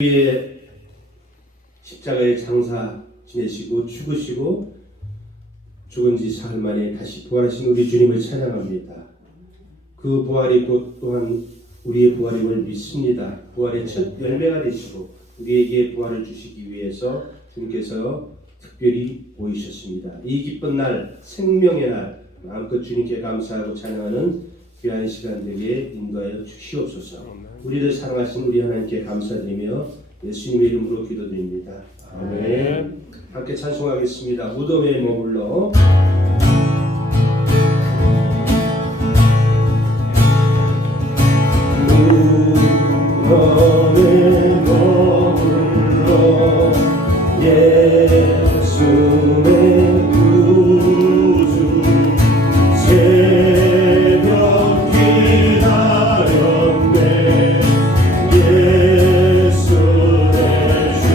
우리의 십자가의 장사 지내시고 죽으시고 죽은 지 사흘 만에 다시 부활하신 우리 주님을 찬양합니다. 그 부활이 곧 또한 우리의 부활임을 믿습니다. 부활의 첫 열매가 되시고 우리에게 부활을 주시기 위해서 주님께서 특별히 보이셨습니다. 이 기쁜 날, 생명의 날, 마음껏 주님께 감사하고 찬양하는 귀한 시간 되게 인도하여 주시옵소서. 우리를 사랑하신 우리 하나님께 감사드리며 예수님의 이름으로 기도드립니다. 아멘. 함께 찬송하겠습니다. 무덤에 머물러. 무덤에 머물러 예수의 구주 새벽 기다렸네. 예수의 주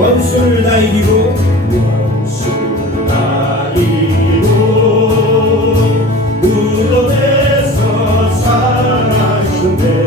원수를 다 이기고 무덤에서 살아나셨네.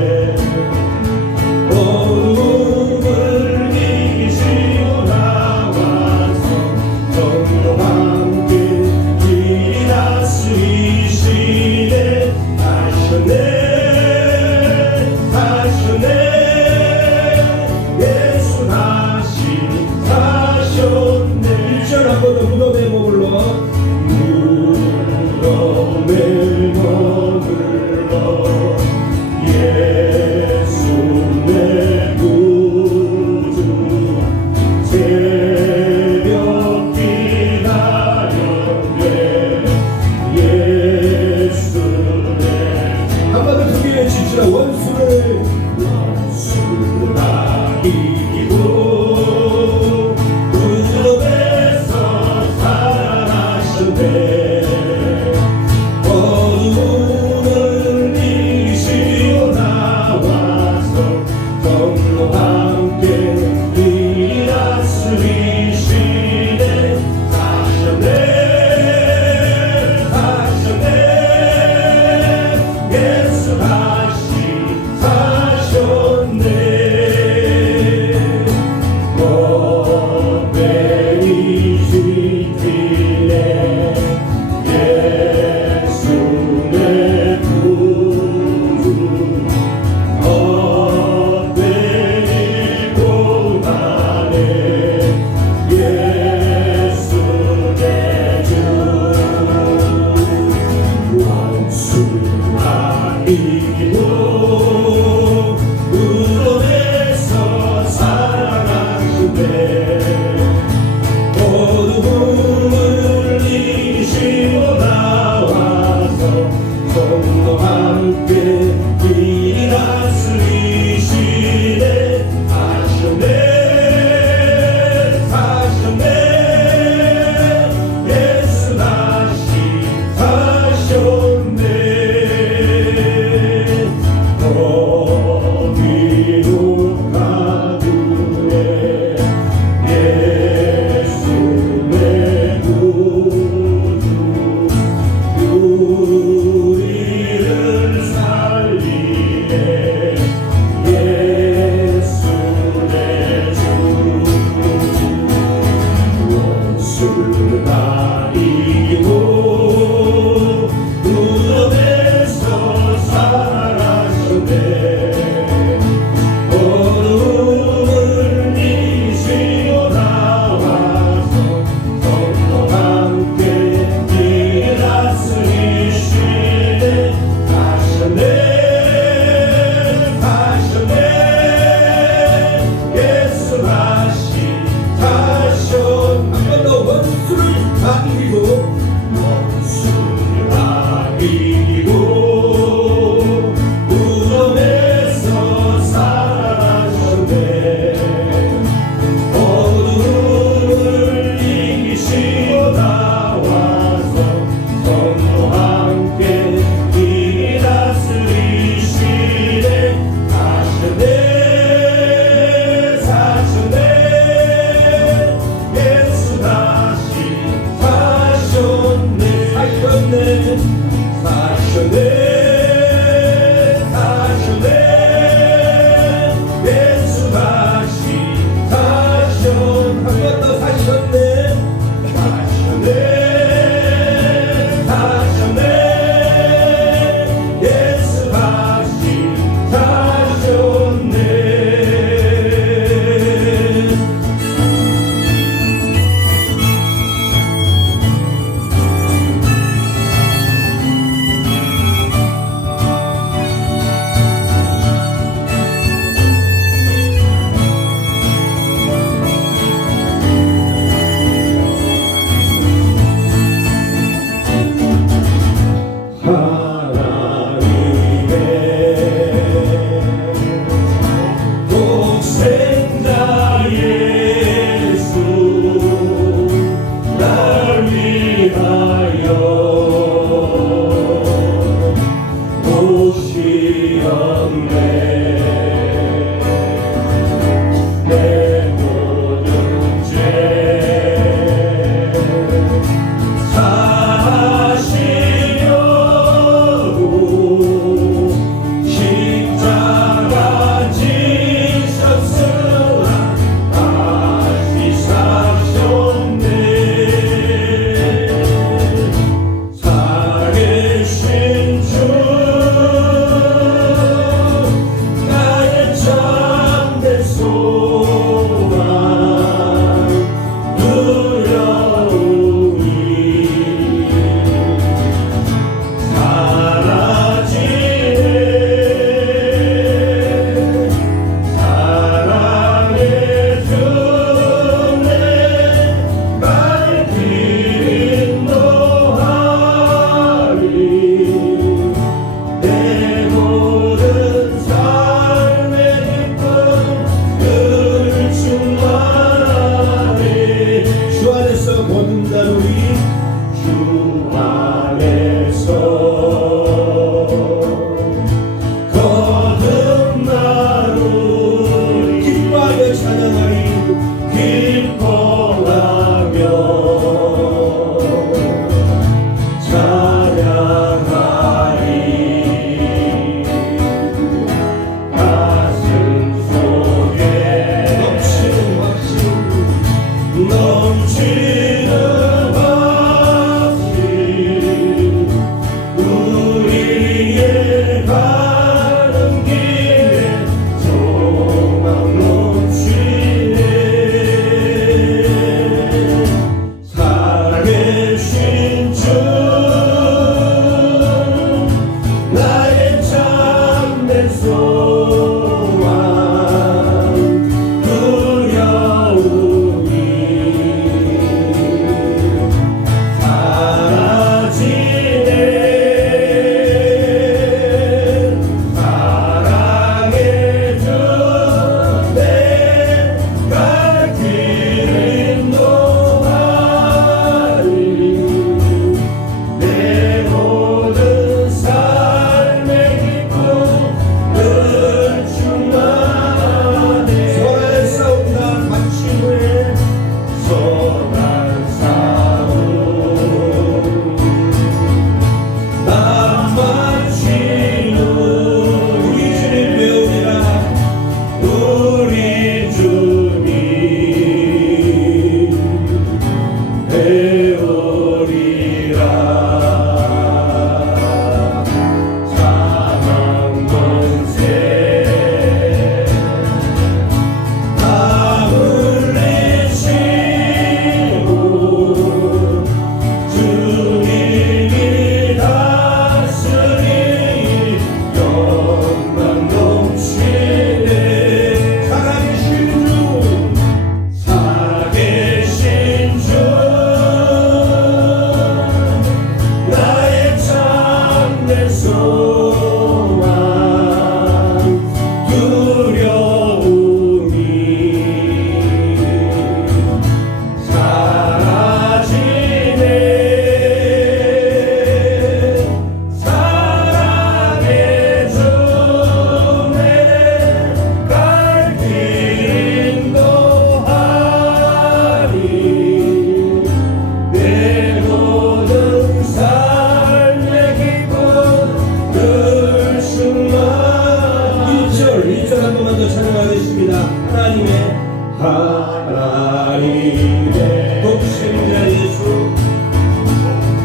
하나님의 독생자 예수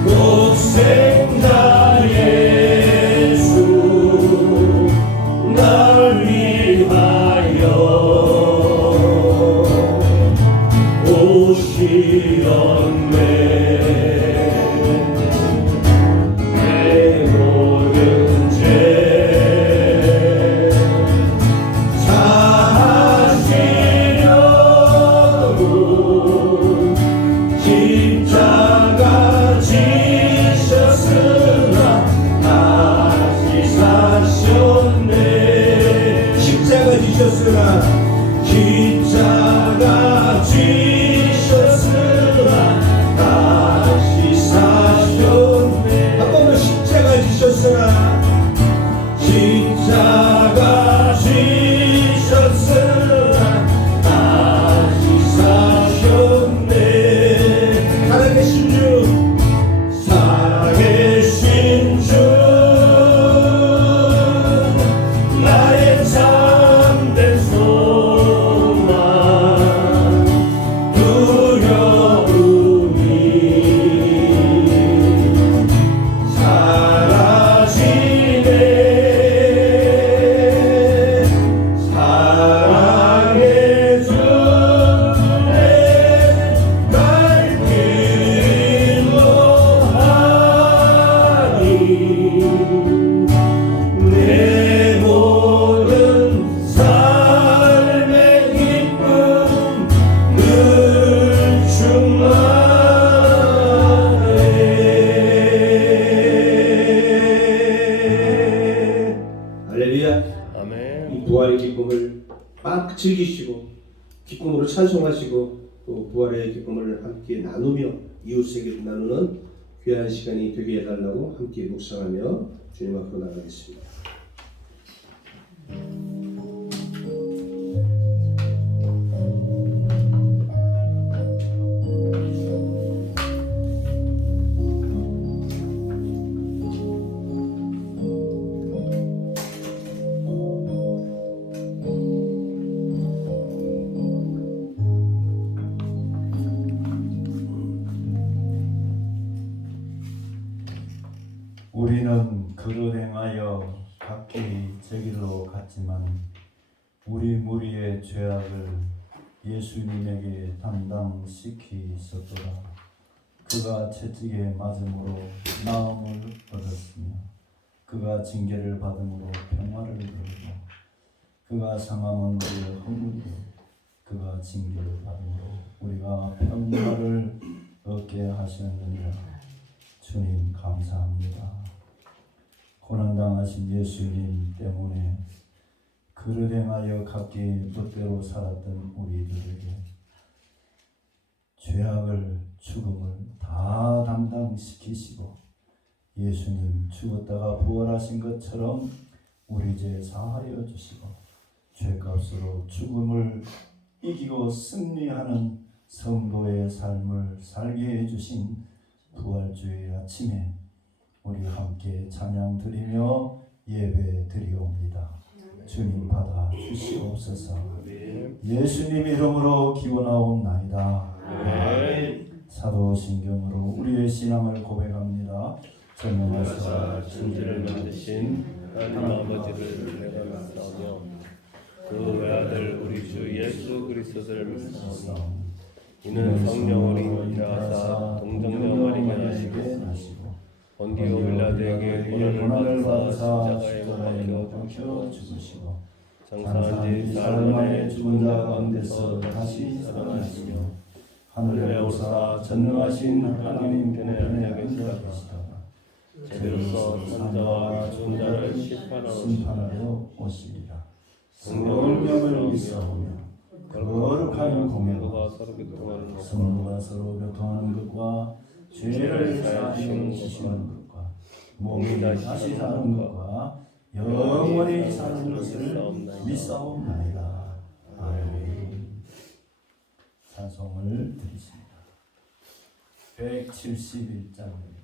독생자 예수 날 위하여 오시었네. 내 모든 죄 사시려고 십자가 지셨으나 다시 사셨네. 십자가 지셨으나 십자가 지셨으나 다시 사셨네. 한 번 더 십자가 지셨으나 십자가 지셨으나 다시 사셨네. 살아계신 주 살아계신 주 나의 참된 소망 두려움이 사라지네. 사랑해 주네. 날 기도하니 내 모든 삶의 기쁨 늘 충만해. 할렐루야. 아멘. 이 부활의 기쁨을 막 즐기시고 기쁨으로 찬송하시고 또 부활의 기쁨을 함께 나누며 이웃에게 나누는 귀한 시간이 되게 해달라고 함께 묵상하며 주님 앞으로 나가겠습니다. 우리는 그로 행하여 각기 제 길로 갔지만 우리 무리의 죄악을 예수님에게 담당시키셨도다. 그가 채찍에 맞음으로 나음을 얻었으며 그가 징계를 받음으로 평화를 누리고 그가 상함은 우리의 허물이요 그가 징계를 받음으로 우리가 평화를 얻게 하셨느니라. 주님 감사합니다. 고난당하신 예수님 때문에 그를 행하여 각기 뜻대로 살았던 우리들에게 죄악을 죽음을 다 담당시키시고 예수님 죽었다가 부활하신 것처럼 우리 죄 사하여 주시고 죄값으로 죽음을 이기고 승리하는 성도의 삶을 살게 해주신 부활주의 아침에 우리 함께 찬양 드리며 예배 드리옵니다. 주님 받아 주시옵소서. 예수님 이름으로 기원하옵나이다. 사도신경으로 우리의 신앙을 고백합니다. 전능하사 천지를 만드신 하나님 아버지를 내가 믿사오며 그 외아들 우리 주 예수 그리스도를 믿사오니 이는 성령으로 일하사 동정녀 마리아에게 나시고 본디오 빌라도에게 고난을 받으사 십자가에 못 박혀 죽으시고 장사한 지 사흘 만에 죽은 자 가운데서 다시 살아나시며 하늘에 오르사 전능하신 하나님 편에 계시다가 제대로서 산자와 죽은 자를 심판하러 오시리라. 성령을 믿사오며 거룩한 공예가 성도가 서로 교통하는 것과 죄를 사하시는 것과 몸이 다시 사는 것과 영원히 사는 것을 믿사옵나이다. 아멘. 찬송을 드리십니다. 171장입니다.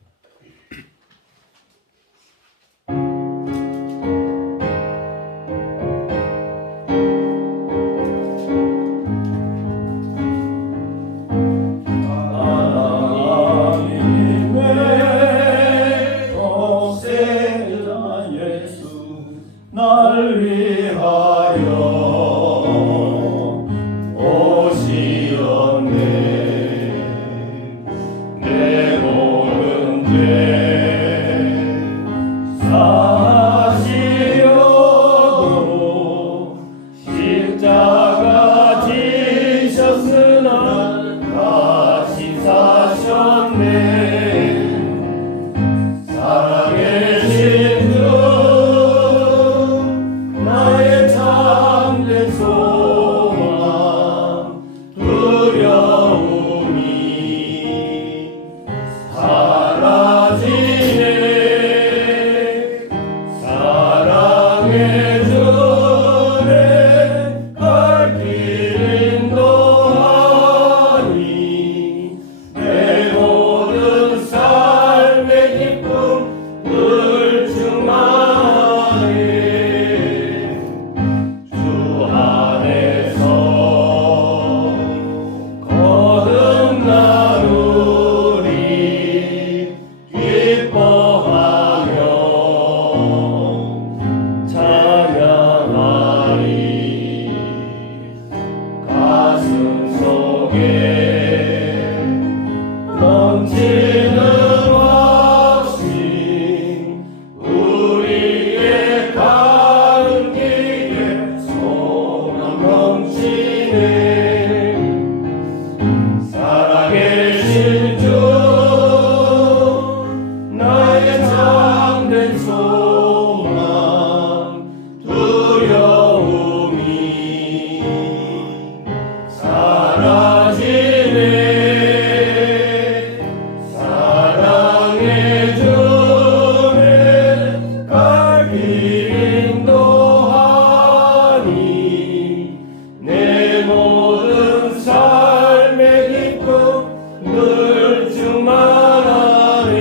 내 모든 삶의 기쁨 늘 충만하네.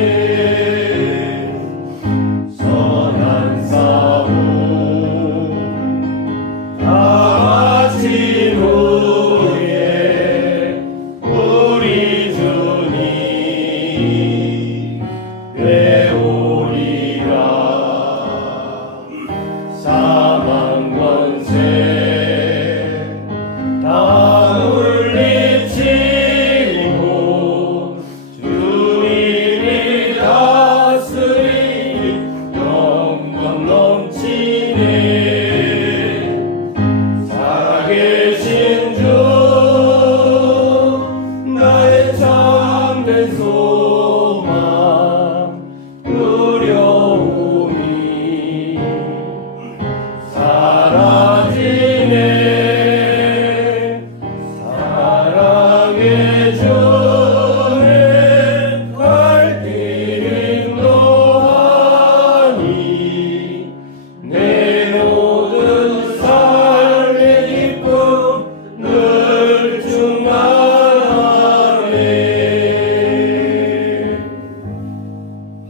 선한 싸움 다 같이 누리에 우리 주님 되오리라. 사망 권세 다 물리치고 주님이 다스리니 영광 넘치네. 살아계신 주 나의 참된 소망 두려움이 사라지네. 사랑의 주님 갈 길 인도하니 내 모든 삶의 기쁨 늘 충만하네.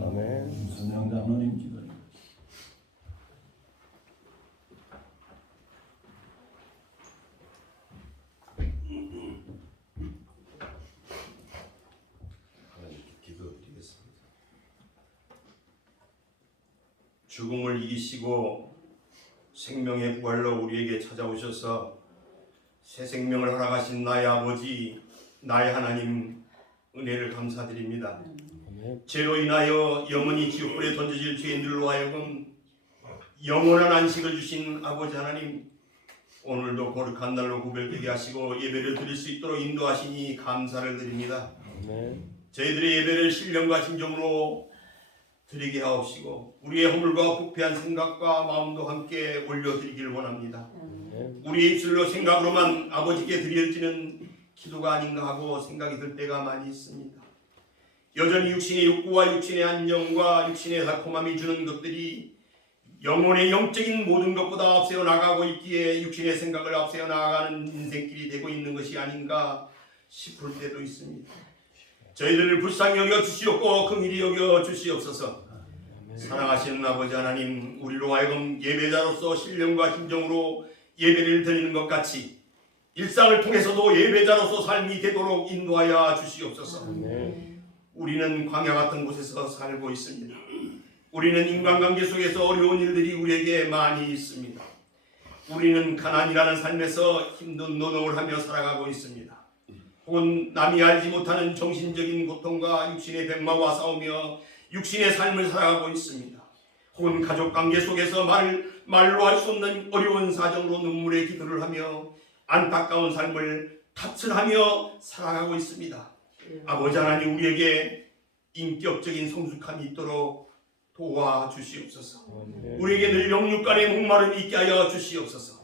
아멘. 순영 장로님 기도입니다. 하나님께 기도드리겠습니다. 죽음을 이기시고 생명의 부활로 우리에게 찾아오셔서 새 생명을 허락하신 나의 아버지, 나의 하나님, 은혜를 감사드립니다. 죄로 인하여 영원히 지옥불에 던져질 죄인들로 하여금 영원한 안식을 주신 아버지 하나님, 오늘도 거룩한 날로 구별되게 하시고 예배를 드릴 수 있도록 인도하시니 감사를 드립니다. 저희들의 예배를 신령과 진정으로 드리게 하옵시고 우리의 허물과 부패한 생각과 마음도 함께 올려드리길 원합니다. 우리의 입술로 생각으로만 아버지께 드려지는 기도가 아닌가 하고 생각이 들 때가 많이 있습니다. 여전히 육신의 욕구와 육신의 안정과 육신의 달콤함이 주는 것들이 영혼의 영적인 모든 것보다 앞세워 나가고 있기에 육신의 생각을 앞세워 나아가는 인생길이 되고 있는 것이 아닌가 싶을 때도 있습니다. 저희들을 불쌍히 여겨 주시옵고 긍휼히 여겨 주시옵소서. 사랑하시는 아버지 하나님, 우리로 하여금 예배자로서 신령과 진정으로 예배를 드리는 것 같이 일상을 통해서도 예배자로서 삶이 되도록 인도하여 주시옵소서. 우리는 광야 같은 곳에서 살고 있습니다. 우리는 인간관계 속에서 어려운 일들이 우리에게 많이 있습니다. 우리는 가난이라는 삶에서 힘든 노동을 하며 살아가고 있습니다. 혹은 남이 알지 못하는 정신적인 고통과 육신의 백마와 싸우며 육신의 삶을 살아가고 있습니다. 혹은 가족관계 속에서 말로 할 수 없는 어려운 사정으로 눈물의 기도를 하며 안타까운 삶을 탓을하며 살아가고 있습니다. 아버지 하나님, 우리에게 인격적인 성숙함이 있도록 도와주시옵소서. 우리에게 늘 영육간의 목마름이 있게 하여 주시옵소서.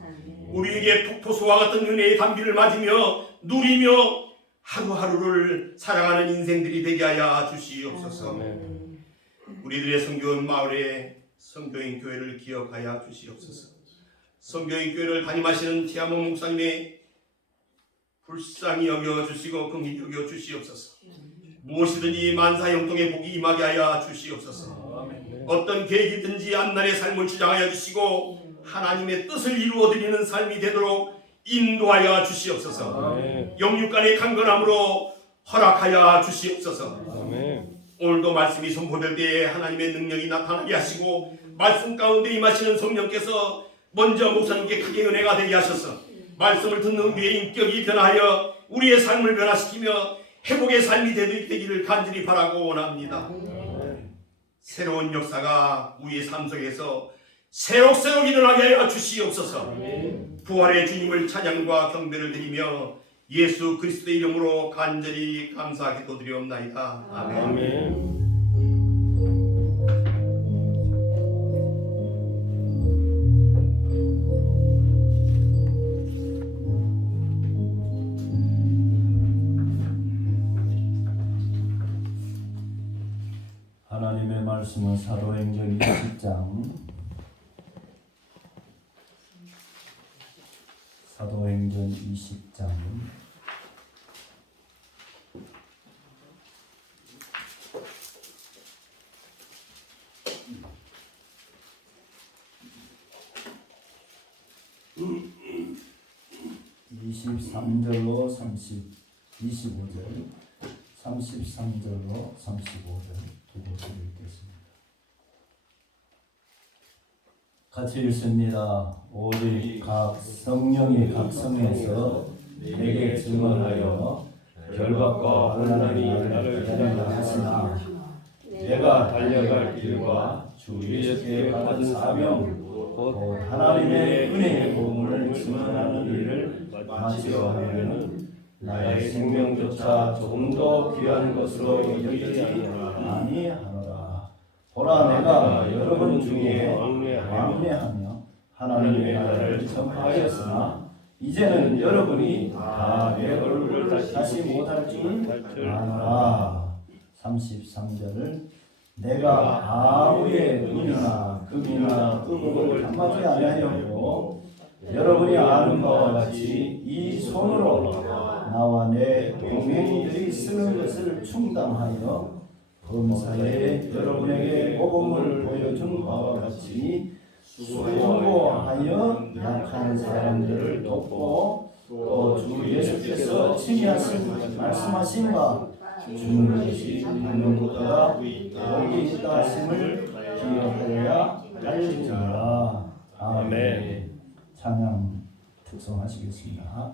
우리에게 폭포수와 같은 은혜의 단비를 맞으며 누리며 하루하루를 사랑하는 인생들이 되게 하여 주시옵소서. 우리들의 선교원 마을에 선교인 교회를 기억하여 주시옵소서. 선교인 교회를 담임하시는 티아모 목사님의 불쌍히 여겨주시고 긍휼히 여겨주시옵소서. 무엇이든지 만사형통의 복이 임하게 하여 주시옵소서. 어떤 계획이든지 앞날의 삶을 주장하여 주시고 하나님의 뜻을 이루어드리는 삶이 되도록 인도하여 주시옵소서. 영육간의 강건함으로 허락하여 주시옵소서. 오늘도 말씀이 선포될 때에 하나님의 능력이 나타나게 하시고 말씀 가운데 임하시는 성령께서 먼저 목사님께 크게 은혜가 되게 하셔서 말씀을 듣는 우리의 인격이 변하여 우리의 삶을 변화시키며 회복의 삶이 되기를 간절히 바라고 원합니다. 새로운 역사가 우리의 삶 속에서 새록새록 일어나게 하여 주시옵소서. 부활의 주님을 찬양과 경배를 드리며 예수 그리스도의 이름으로 간절히 감사 기도드리옵나이다. 아멘. 하나님의 말씀은 사도행전 20장 사도행전 20장 23절로 25절, 33절로 35절 두 곳을 읽겠습니다. 같이 읽습니다. 오직 각 성령이 각 성에서 내게 증언하여 결박과 혼란이 나를 기다린다 하시나 내가 달려갈 길과 주 예수께 받은 사명 곧 하나님의 은혜의 복음을 증언하는 일을 마치려 하면은 나의 생명조차 조금 더 귀한 것으로 여기지 아니하노라. 보라, 내가 여러분 중에 왕래하며 하나님의 나라를 전파하였으나 이제는 여러분이 다 내 얼굴을 다시 못할 줄 아노라. 33절을 내가 아무의 눈이나 금이나 의복을 담아주지 아니하였고 여러분이 아는 바와 같이 이 손으로 나와 내 동행들이 쓰는 것을 충당하여 범사에 여러분에게 복음을 보여준 바와 같이 수고하여 약한 사람들을 돕고 또 주 예수께서 친히 말씀하신 바 죽는 것이 받는 것보다 복이 있다 하심을 기억하여야 할지니라. 아멘. 찬양 특성하시겠습니다.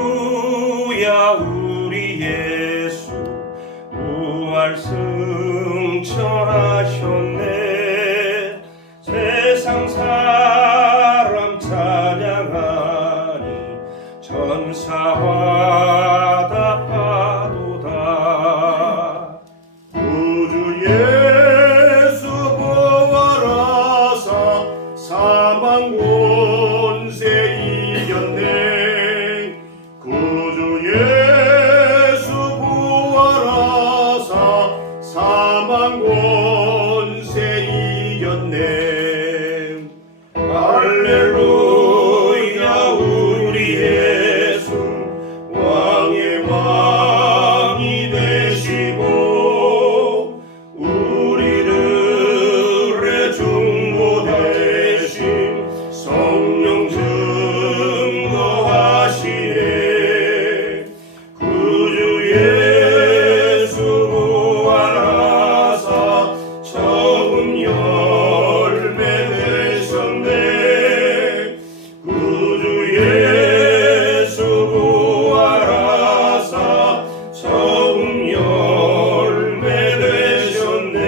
할렐루야 우리 예수 부활 승천하셨네. 세상 사람 찬양하니 전사와 답하도다. 구주 예수 부활하사 사망 권세 이겼네. 구주 예수 부활하사 사망 권세 이겼네. 할렐루야 우리 예수 왕의 왕이 되시고 우리들의 중보 대신 성령 증거하시네. 구주 예수 부활하사 처음 열매 되셨네. 구주 예수 부활하사 처음 열매 되셨네.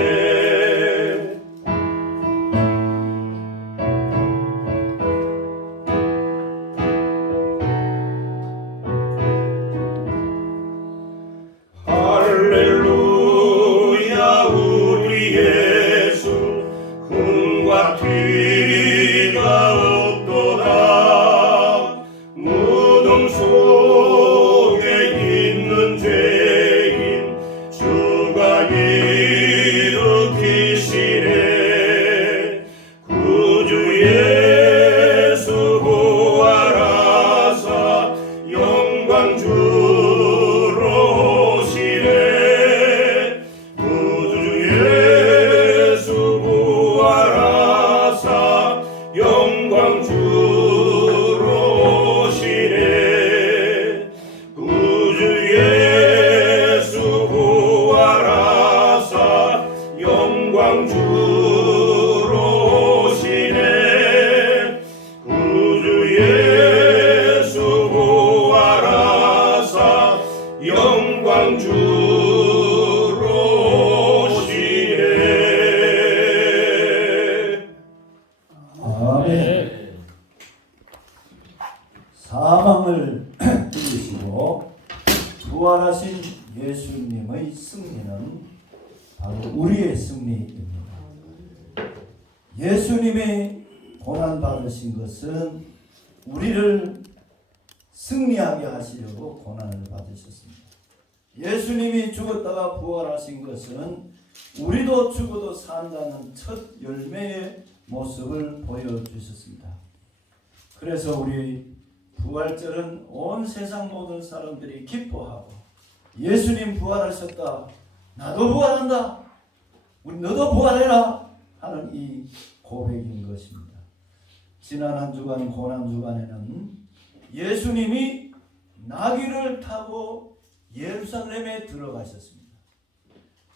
할렐루야 우리 예수 흠과 티가 없도다. 무덤 속에 있는 죄인 주가 일으키시네. 구주 예수 부활하사 영광 주로 오시네. 구주 예수 부활하사 영광 주로 오시네. 구주 예수 부활하사 영광 주로 오시네. 구주 예수 부활하사 영광 주로 오시네. 아멘. 사망을 이기시고 부활하신 예수님의 승리는 바로 우리의 승리입니다. 예수님이 고난 받으신 것은 우리를 승리하게 하시려고 고난을 받으셨습니다. 예수님이 죽었다가 부활하신 것은 우리도 죽어도 산다는 첫 열매의 모습을 보여주셨습니다. 그래서 우리 부활절은 온 세상 모든 사람들이 기뻐하고 예수님 부활하셨다, 나도 부활한다, 우리 너도 부활해라 하는 이 고백인 것입니다. 지난 한 주간 고난 주간에는 예수님이 나귀를 타고 예루살렘에 들어가셨습니다.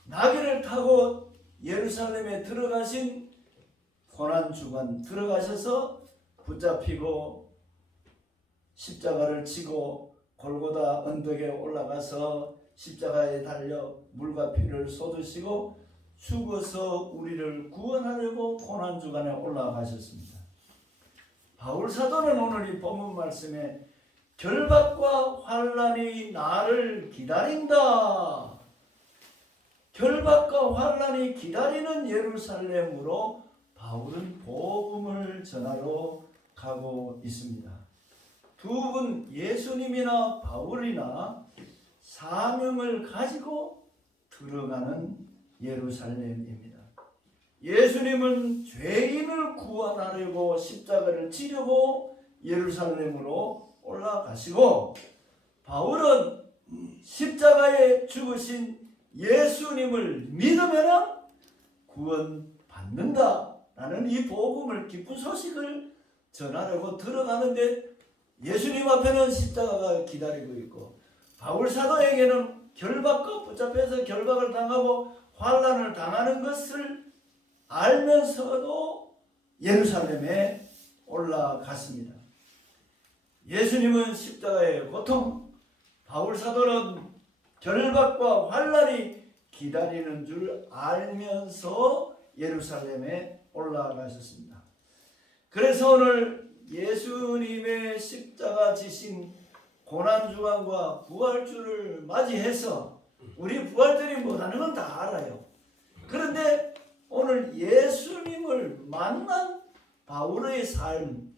나귀를 타고 예루살렘에 들어가신 고난 주간 들어가셔서 붙잡히고 십자가를 지고 골고다 언덕에 올라가서 십자가에 달려 물과 피를 쏟으시고 죽어서 우리를 구원하려고 고난 주간에 올라가셨습니다. 바울 사도는 오늘 이 본문 말씀에 결박과 환난이 나를 기다린다, 결박과 환난이 기다리는 예루살렘으로 바울은 복음을 전하러 가고 있습니다. 두 분 예수님이나 바울이나 사명을 가지고 들어가는 예루살렘입니다. 예수님은 죄인을 구원하려고 십자가를 지려고 예루살렘으로 올라가시고, 바울은 십자가에 죽으신 예수님을 믿으면 구원받는다라는 이 복음을, 기쁜 소식을 전하려고 들어가는데, 예수님 앞에는 십자가가 기다리고 있고 바울 사도에게는 결박과 붙잡혀서 결박을 당하고 환난을 당하는 것을 알면서도 예루살렘에 올라갔습니다. 예수님은 십자가의 고통, 바울 사도는 결박과 환난이 기다리는 줄 알면서 예루살렘에 올라가셨습니다. 그래서 오늘 예수님의 십자가 지신 고난주간과 부활주를 맞이해서, 우리 부활절이 뭐라는 건 다 알아요. 그런데 오늘 예수님을 만난 바울의 삶,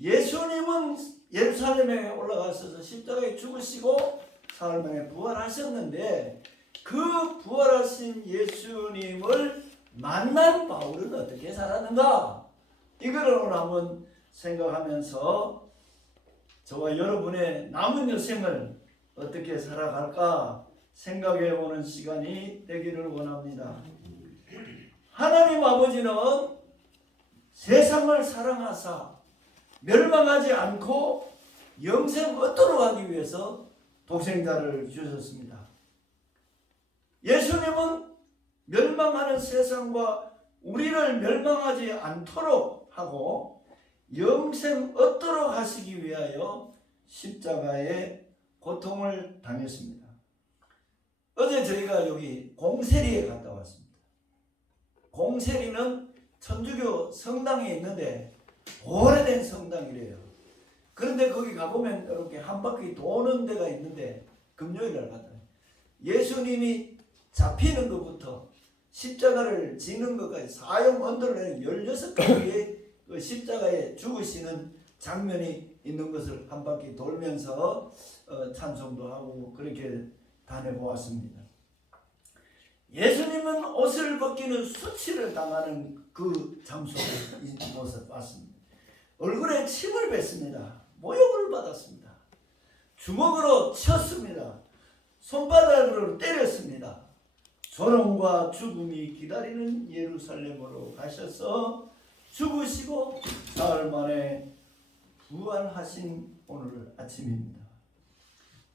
예수님은 예루살렘에 올라가셔서 십자가에 죽으시고 사흘 만에 부활하셨는데, 그 부활하신 예수님을 만난 바울은 어떻게 살았는가? 이거를 오늘 한번 생각하면서 저와 여러분의 남은 여생을 어떻게 살아갈까 생각해 보는 시간이 되기를 원합니다. 하나님 아버지는 세상을 사랑하사 멸망하지 않고 영생 얻도록 하기 위해서 독생자를 주셨습니다. 예수님은 멸망하는 세상과 우리를 멸망하지 않도록 하고 영생 얻도록 하시기 위하여 십자가의 고통을 당했습니다. 어제 저희가 여기 공세리에 갔다 왔습니다. 공세리는 천주교 성당에 있는데 오래된 성당이래요. 그런데 거기 가보면 이렇게 한 바퀴 도는 데가 있는데, 금요일날 갔다 예수님이 잡히는 것부터 십자가를 지는 것까지 사형 언도를 16가지의 그 십자가에 죽으시는 장면이 있는 것을 한 바퀴 돌면서 찬송도 하고 그렇게 다녀보았습니다. 예수님은 옷을 벗기는 수치를 당하는 그 장소를 이 모습 봤습니다. 얼굴에 침을 뱉습니다. 모욕을 받았습니다. 주먹으로 쳤습니다. 손바닥으로 때렸습니다. 조롱과 죽음이 기다리는 예루살렘으로 가셔서 죽으시고 사흘 만에 부활하신 오늘 아침입니다.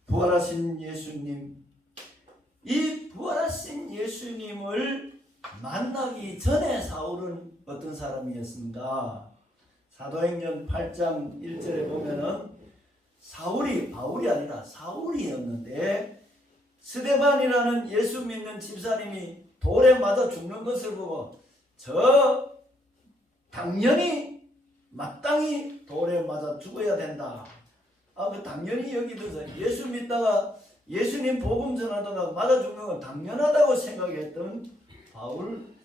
부활하신 예수님, 이 부활하신 예수님을 만나기 전에 사울은 어떤 사람이었습니까? 사도행전 8장 1절에 보면은 사울이, 바울이 아니라 사울이었는데, 스데반이라는 예수 믿는 집사님이 돌에 맞아 죽는 것을 보고 저 당연히 마땅히 돌에 맞아 죽어야 된다. 그 당연히 여기면서 예수 믿다가 예수님 복음 전하다가 맞아 죽는 건 당연하다고 생각했던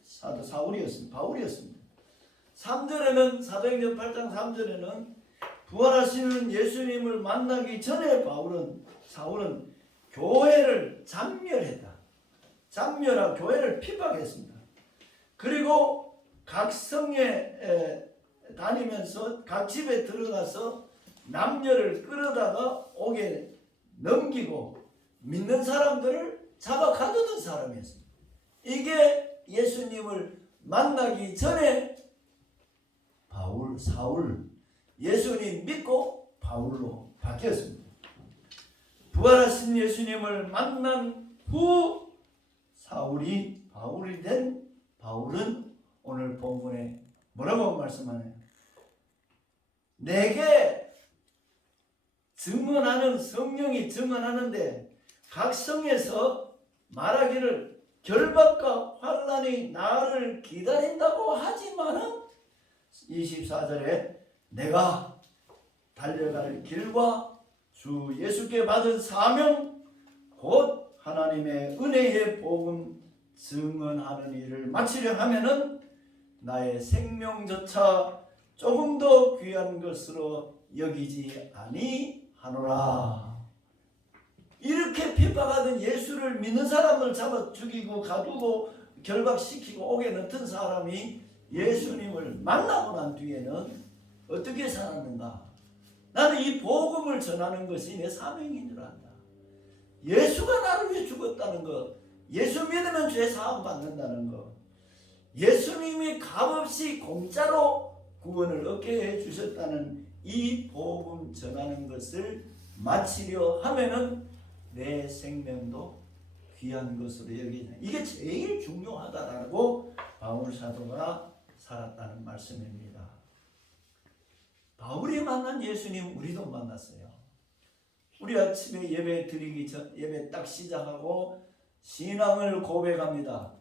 사도 바울이었습니다. 3절에는 사도행전 8장 3절에는 부활하시는 예수님을 만나기 전에 사울은 교회를 잔멸하고 교회를 핍박했습니다. 그리고 각 성에 다니면서 각 집에 들어가서 남녀를 끌어다가 옥에 넘기고 믿는 사람들을 잡아 가두던 사람이었습니다. 이게 예수님을 만나기 전에 사울 예수님 믿고 바울로 바뀌었습니다. 부활하신 예수님을 만난 후 바울이 된 바울은 오늘 본문에 뭐라고 말씀하나요? 내게 증언하는 성령이 증언하는데 각 성에서 말하기를 결박과 환난이 나를 기다린다고 하지만은 24절에 내가 달려갈 길과 주 예수께 받은 사명 곧 하나님의 은혜의 복음 증언하는 일을 마치려 하면은 나의 생명조차 조금 더 귀한 것으로 여기지 아니하노라. 이렇게 핍박하던 예수를 믿는 사람을 잡아 죽이고 가두고 결박시키고 옥에 넣던 사람이 예수님을 만나고 난 뒤에는 어떻게 살았는가? 나는 이 복음을 전하는 것이 내 사명인 줄 안다. 예수가 나를 위해 죽었다는 것, 예수 믿으면 죄 사함 받는다는 것, 예수님이 값없이 공짜로 구원을 얻게 해주셨다는 이 복음 전하는 것을 마치려 하면은 내 생명도 귀한 것으로 여기자. 이게 제일 중요하다라고 바울 사도가 살았다는 말씀입니다. 바울이 만난 예수님 우리도 만났어요. 우리 아침에 예배 드리기 전 예배 딱 시작하고 신앙을 고백합니다.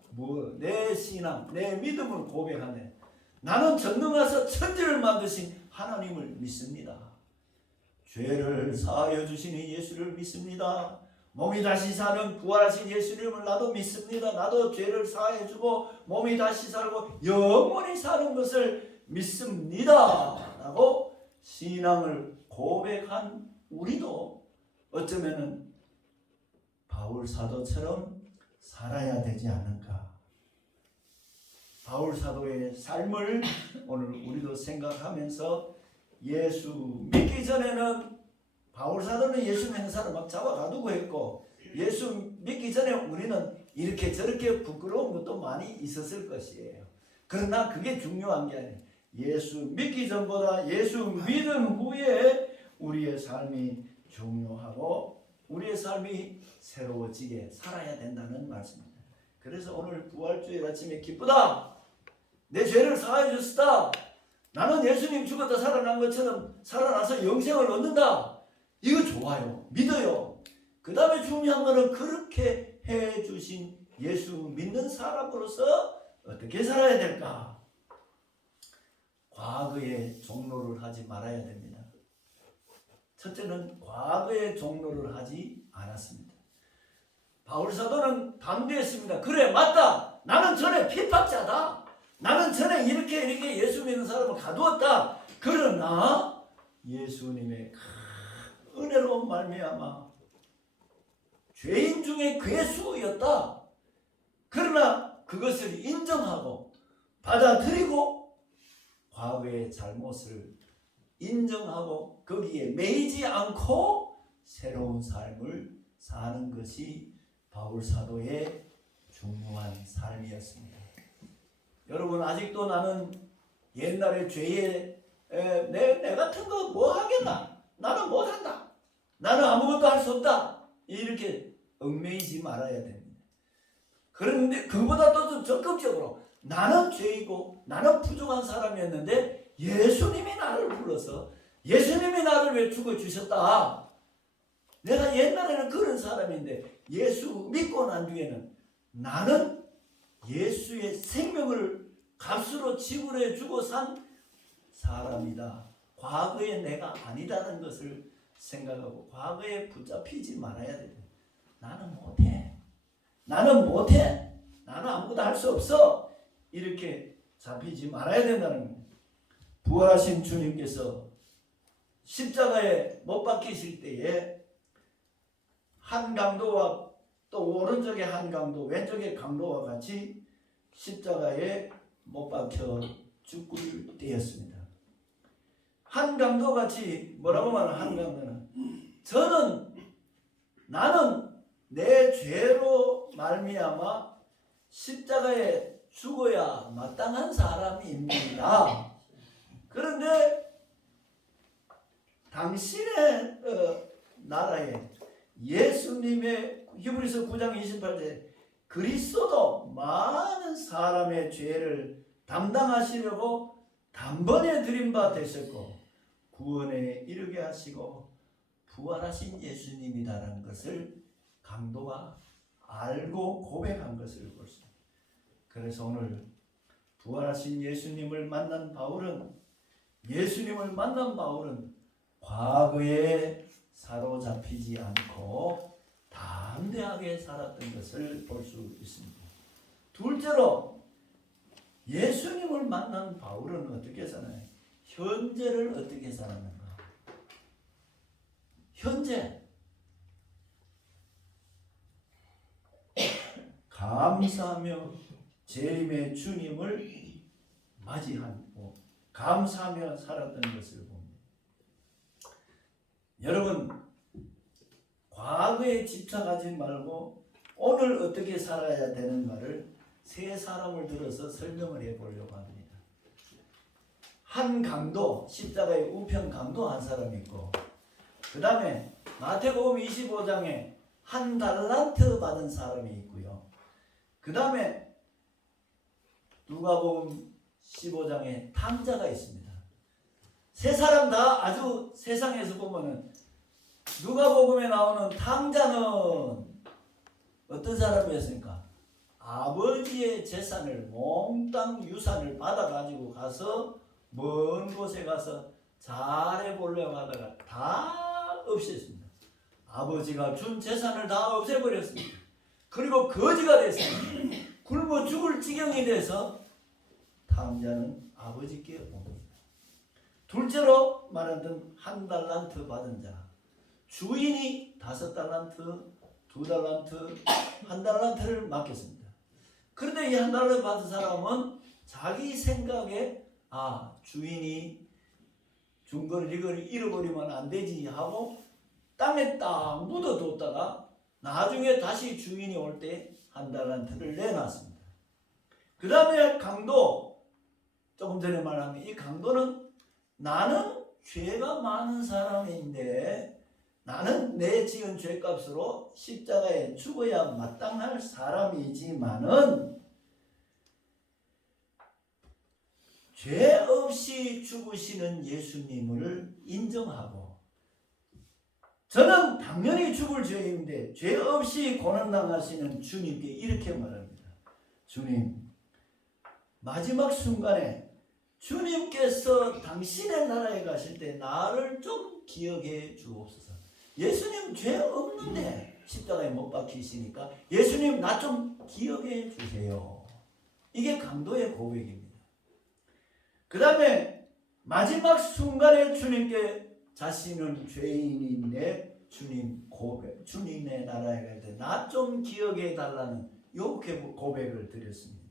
내 신앙, 내 믿음을 고백하네. 나는 전능하사 천지를 만드신 하나님을 믿습니다. 죄를 사하여 주시는 예수를 믿습니다. 몸이 다시 사는 부활하신 예수님을 나도 믿습니다. 나도 죄를 사하여 주고 몸이 다시 살고 영원히 사는 것을 믿습니다. 라고 신앙을 고백한 우리도 어쩌면은 바울 사도처럼 살아야 되지 않을까. 바울 사도의 삶을 오늘 우리도 생각하면서 예수 믿기 전에는 바울 사도는 예수 믿는 사람 막 잡아 가두고 했고 예수 믿기 전에 우리는 이렇게 저렇게 부끄러운 것도 많이 있었을 것이에요. 그러나 그게 중요한 게 아니에요. 예수 믿기 전보다 예수 믿은 후에 우리의 삶이 중요하고 우리의 삶이 새로워지게 살아야 된다는 말씀입니다. 그래서 오늘 부활주일 아침에 기쁘다. 내 죄를 사하여 주셨다. 나는 예수님 죽었다 살아난 것처럼 살아나서 영생을 얻는다. 이거 좋아요. 믿어요. 그 다음에 중요한 거는 그렇게 해주신 예수 믿는 사람으로서 어떻게 살아야 될까? 과거의 종로를 하지 말아야 됩니다. 첫째는 과거의 종로를 하지 않았습니다. 바울 사도는 담대했습니다. 그래, 맞다. 나는 전에 핍박자다. 나는 전에 이렇게 예수 믿는 사람을 가두었다. 그러나 예수님의 은혜로 말미암아 죄인 중에 괴수였다. 그러나 그것을 인정하고 받아들이고 과거의 잘못을 인정하고 거기에 매이지 않고 새로운 삶을 사는 것이 바울 사도의 중요한 삶이었습니다. 여러분, 아직도 나는 옛날의 죄에 내 같은 거 뭐 하겠나? 나는 못한다. 나는 아무것도 할 수 없다. 이렇게 얽매이지 말아야 됩니다. 그런데 그보다 더 적극적으로 나는 죄이고 나는 부족한 사람이었는데 예수님이 나를 불러서 예수님이 나를 왜 죽어주셨다. 내가 옛날에는 그런 사람인데 예수 믿고 난 뒤에는 나는 예수의 생명을 값으로 지불해 주고 산 사람이다. 과거의 내가 아니다는 것을 생각하고 과거에 붙잡히지 말아야 됩니다. 나는 못해. 나는 못해. 나는 아무것도 할 수 없어. 이렇게 잡히지 말아야 된다는 거예요. 부활하신 주님께서 십자가에 못 박히실 때에 한 강도와 또 오른쪽에 한 강도, 왼쪽에 강도와 같이 십자가에 못 박혀 죽을 때였습니다. 한 강도 같이 뭐라고 말하는 한 강도는 나는 내 죄로 말미암아 십자가에 죽어야 마땅한 사람입니다. 그런데 당신의 나라에 예수님의 히브리서 9장 28절 그리스도도 많은 사람의 죄를 담당하시려고 단번에 드린 바 되셨고 구원에 이르게 하시고 부활하신 예수님이다라는 것을 강도가 알고 고백한 것을 볼 수 있습니다. 그래서 오늘 부활하신 예수님을 만난 바울은 과거에 사로잡히지 않고 담대하게 살았던 것을 볼 수 있습니다. 둘째로 예수님을 만난 바울은 어떻게 사나요? 현재를 어떻게 살았는가? 현재 감사하며 재림의 주님을 맞이하고 감사하며 살았던 것을 봅니다. 여러분 과거에 집착하지 말고 오늘 어떻게 살아야 되는가를 세 사람을 들어서 설명을 해보려고 합니다. 한 강도, 십자가의 우편 강도 한 사람이 있고 그 다음에 마태복음 25장에 한 달란트 받은 사람이 있고요. 그 다음에 누가복음 15장에 탕자가 있습니다. 세 사람 다 아주 세상에서 보면은 누가복음에 나오는 탕자는 어떤 사람이었습니까? 아버지의 재산을 몽땅 유산을 받아가지고 가서 먼 곳에 가서 잘해보려고 하다가 다 없앴습니다. 아버지가 준 재산을 다 없애버렸습니다. 그리고 거지가 됐습니다. 굶어 죽을 지경이 돼서 탕자는 아버지께 옵니다. 둘째로 말하던 한 달란트 받은 자, 주인이 5달란트, 2달란트, 1달란트를 맡겼습니다. 그런데 이 1달란트 받은 사람은 자기 생각에 주인이 준 걸 이걸 잃어버리면 안 되지 하고 땅에 딱 묻어뒀다가 나중에 다시 주인이 올 때 1달란트를 내놨습니다. 그 다음에 강도, 조금 전에 말한 이 강도는 나는 죄가 많은 사람인데 나는 내 지은 죄값으로 십자가에 죽어야 마땅할 사람이지만은 죄 없이 죽으시는 예수님을 인정하고 저는 당연히 죽을 죄인데 죄 없이 고난당하시는 주님께 이렇게 말합니다. 주님, 마지막 순간에 주님께서 당신의 나라에 가실 때 나를 좀 기억해 주옵소서. 예수님 죄 없는데 십자가에 못 박히시니까 예수님 나 좀 기억해 주세요. 이게 강도의 고백입니다. 그 다음에 마지막 순간에 주님께 자신은 죄인인데 주님 고백, 주님의 나라에 갈 때 나 좀 기억해 달라는 이렇게 고백을 드렸습니다.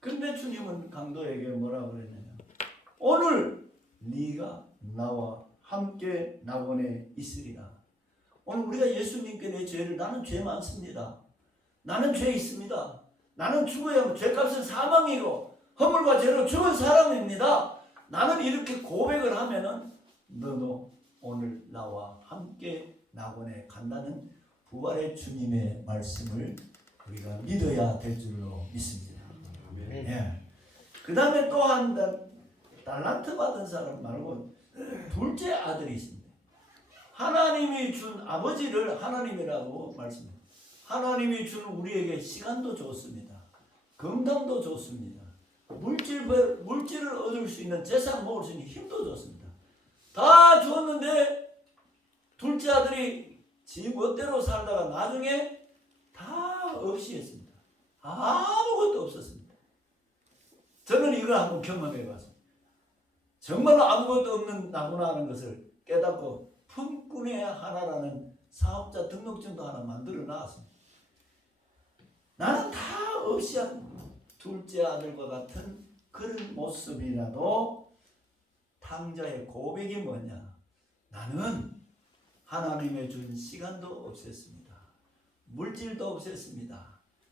근데 주님은 강도에게 뭐라고 그랬느냐? 오늘 네가 나와 함께 낙원에 있으리라. 오늘 우리가 예수님께 내 죄를 나는 죄 많습니다. 나는 죄 있습니다. 나는 죽어야 죄값은 사망이고 허물과 죄로 죽은 사람입니다. 나는 이렇게 고백을 하면은 너도 오늘 나와 함께 낙원에 간다는 부활의 주님의 말씀을 우리가 믿어야 될 줄로 믿습니다. 예. 그 다음에 또 한 달란트 받은 사람 말고 둘째 아들이 있습니다. 하나님이 준 아버지를 하나님이라고 말씀합니다. 하나님이 준 우리에게 시간도 줬습니다. 건강도 줬습니다. 물질을 얻을 수 있는 재산 모을 수 있는 힘도 줬습니다. 다 주었는데 둘째 아들이 지 멋대로 살다가 나중에 다 없이 했습니다. 아무것도 없었습니다. 저는 이걸 한번 경험해 봤습니다. 정말로 아무것도 없는 나구나 하는 것을 깨닫고 품꾼의 하나라는 사업자 등록증도 하나 만들어 놨습니다. 나는 다 없이 한 둘째 아들과 같은 그런 모습이라도 탕자의 고백이 뭐냐? 나는 하나님의 준 시간도 없앴습니다. 물질도 없앴습니다.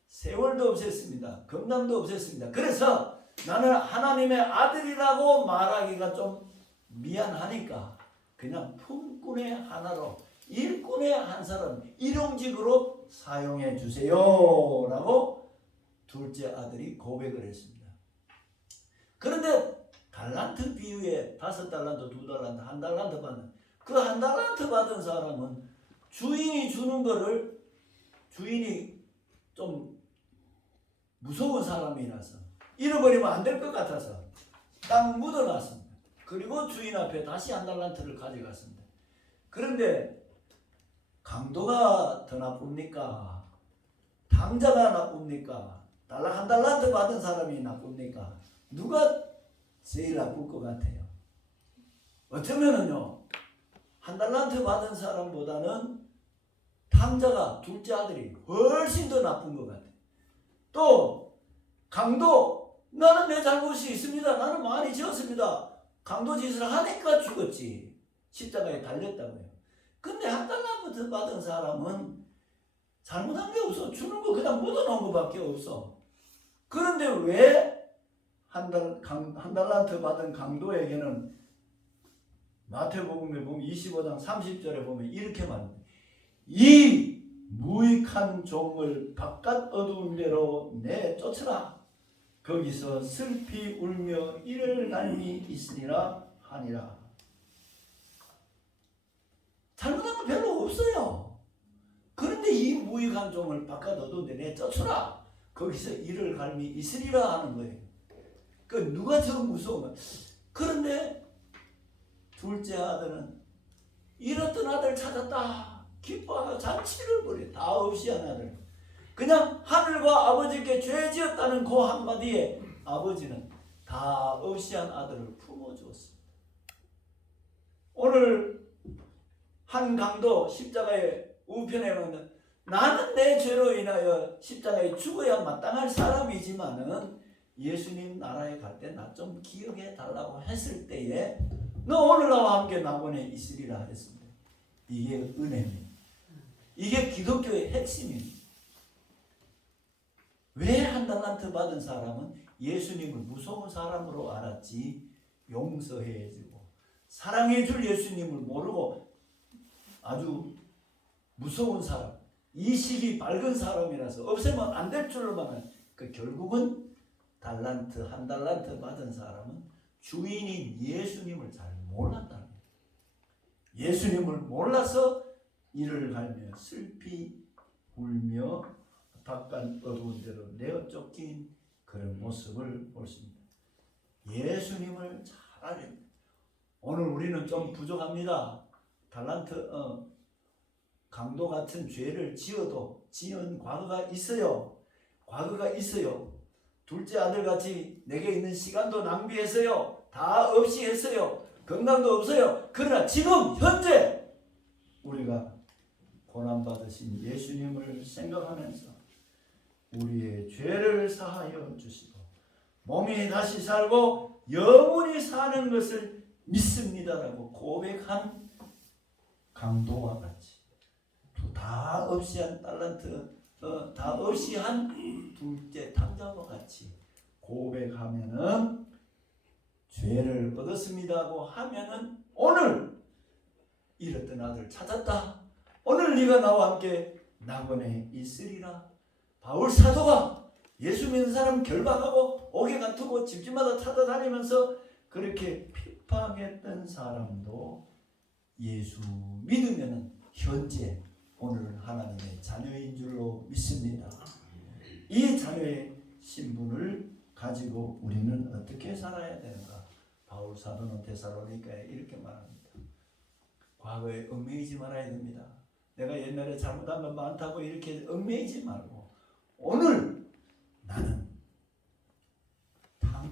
세월도 없앴습니다. 건강도 없앴습니다. 그래서 나는 하나님의 아들이라고 말하기가 좀 미안하니까 그냥 품꾼의 하나로 일꾼의 한 사람 일용직으로 사용해 주세요 라고 둘째 아들이 고백을 했습니다. 그런데 달란트 비유에 5달란트, 2달란트, 1달란트 받는 그 1달란트 받은 사람은 주인이 주는 거를 주인이 좀 무서운 사람이라서 잃어버리면 안 될 것 같아서 딱 묻어놨습니다. 그리고 주인 앞에 다시 1달란트를 가져갔습니다. 그런데 강도가 더 나쁩니까? 탕자가 나쁩니까? 1달란트 받은 사람이 나쁩니까? 누가 제일 나쁠 것 같아요? 어쩌면은요 1달란트 받은 사람보다는 탕자가 둘째 아들이 훨씬 더 나쁜 것 같아요. 또 강도 나는 내 잘못이 있습니다. 나는 많이 지었습니다. 강도 짓을 하니까 죽었지. 십자가에 달렸다고요. 근데 1달란트 받은 사람은 잘못한 게 없어. 주는 거 그냥 묻어놓은 것밖에 없어. 그런데 왜 한 달란트 받은 강도에게는 마태복음에 보면 25장 30절에 보면 이렇게 말합니다. 이 무익한 종을 바깥 어두운 데로 내쫓으라. 거기서 슬피 울며 이를 갈미 있으리라 하니라. 잘못한 건 별로 없어요. 그런데 이 무익한 종을 바깥 어두운 데 내쫓으라. 거기서 이를 갈미 있으리라 하는 거예요. 그 누가 더 무서운가? 그런데 둘째 아들은 잃었던 아들 찾았다. 기뻐하고 잔치를 벌여. 다 없이 한 아들. 그냥 하늘과 아버지께 죄 지었다는 그 한마디에 아버지는 다 없이 한 아들을 품어주었습니다. 오늘 한 강도 십자가의 우편에 보면 나는 내 죄로 인하여 십자가에 죽어야 마땅할 사람이지만은 예수님 나라에 갈 때 나 좀 기억해 달라고 했을 때에 너 오늘 나와 함께 낙원에 있으리라 했습니다. 이게 은혜입니다. 이게 기독교의 핵심입니다. 왜 1달란트 받은 사람은 예수님을 무서운 사람으로 알았지 용서해주고 사랑해줄 예수님을 모르고 아주 무서운 사람, 이식이 밝은 사람이라서 없애면 안 될 줄로만 그 결국은 1달란트 받은 사람은 주인인 예수님을 잘 몰랐다는 거예요. 예수님을 몰라서 이를 갈며 슬피 울며 바깥 어두운 데로 내어 쫓긴 그런 모습을 볼 수 있습니다. 예수님을 잘 알아야 됩니다. 오늘 우리는 좀 부족합니다. 강도 같은 죄를 지은 과거가 있어요. 둘째 아들같이 내게 있는 시간도 낭비했어요. 다 없이 했어요. 건강도 없어요. 그러나 지금 현재 우리가 고난받으신 예수님을 생각하면서 우리의 죄를 사하여 주시고 몸이 다시 살고 영원히 사는 것을 믿습니다라고 고백한 강도와 같이 다 없이 한 다 없이 한 둘째 탕자와 같이 고백하면은 죄를 얻었습니다고 하면은 오늘 잃었던 아들 찾았다. 오늘 네가 나와 함께 낙원에 있으리라. 바울 사도가 예수 믿는 사람 결박하고 옥에 가두고 집집마다 찾아다니면서 그렇게 핍박했던 사람도 예수 믿으면은 현재 오늘 하나님의 자녀인 줄로 믿습니다. 이 자녀의 신분을 가지고 우리는 어떻게 살아야 되는가? 바울 사도는 데살로니가에 이렇게 말합니다. 과거에 얽매이지 말아야 됩니다. 내가 옛날에 잘못한 건 많다고 이렇게 얽매이지 말고 오늘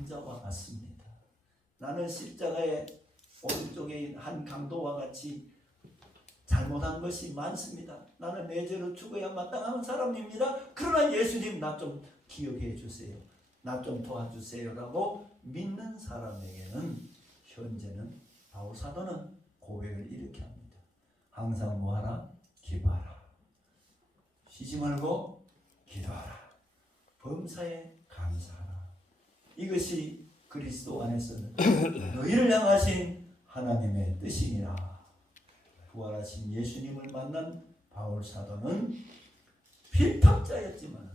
왕자와 같습니다. 나는 십자가의 오른쪽에 있는 한 강도와 같이 잘못한 것이 많습니다. 나는 내 죄로 죽어야 마땅한 사람입니다. 그러나 예수님 나 좀 기억해 주세요. 나 좀 도와주세요 라고 믿는 사람에게는 현재는 바울 사도는 고백을 이렇게 합니다. 항상 뭐하라? 기도하라. 쉬지 말고 기도하라. 범사에 감사하라. 이것이 그리스도 안에서는 너희를 향하신 하나님의 뜻이니라. 부활하신 예수님을 만난 바울 사도는 핍박자였지만,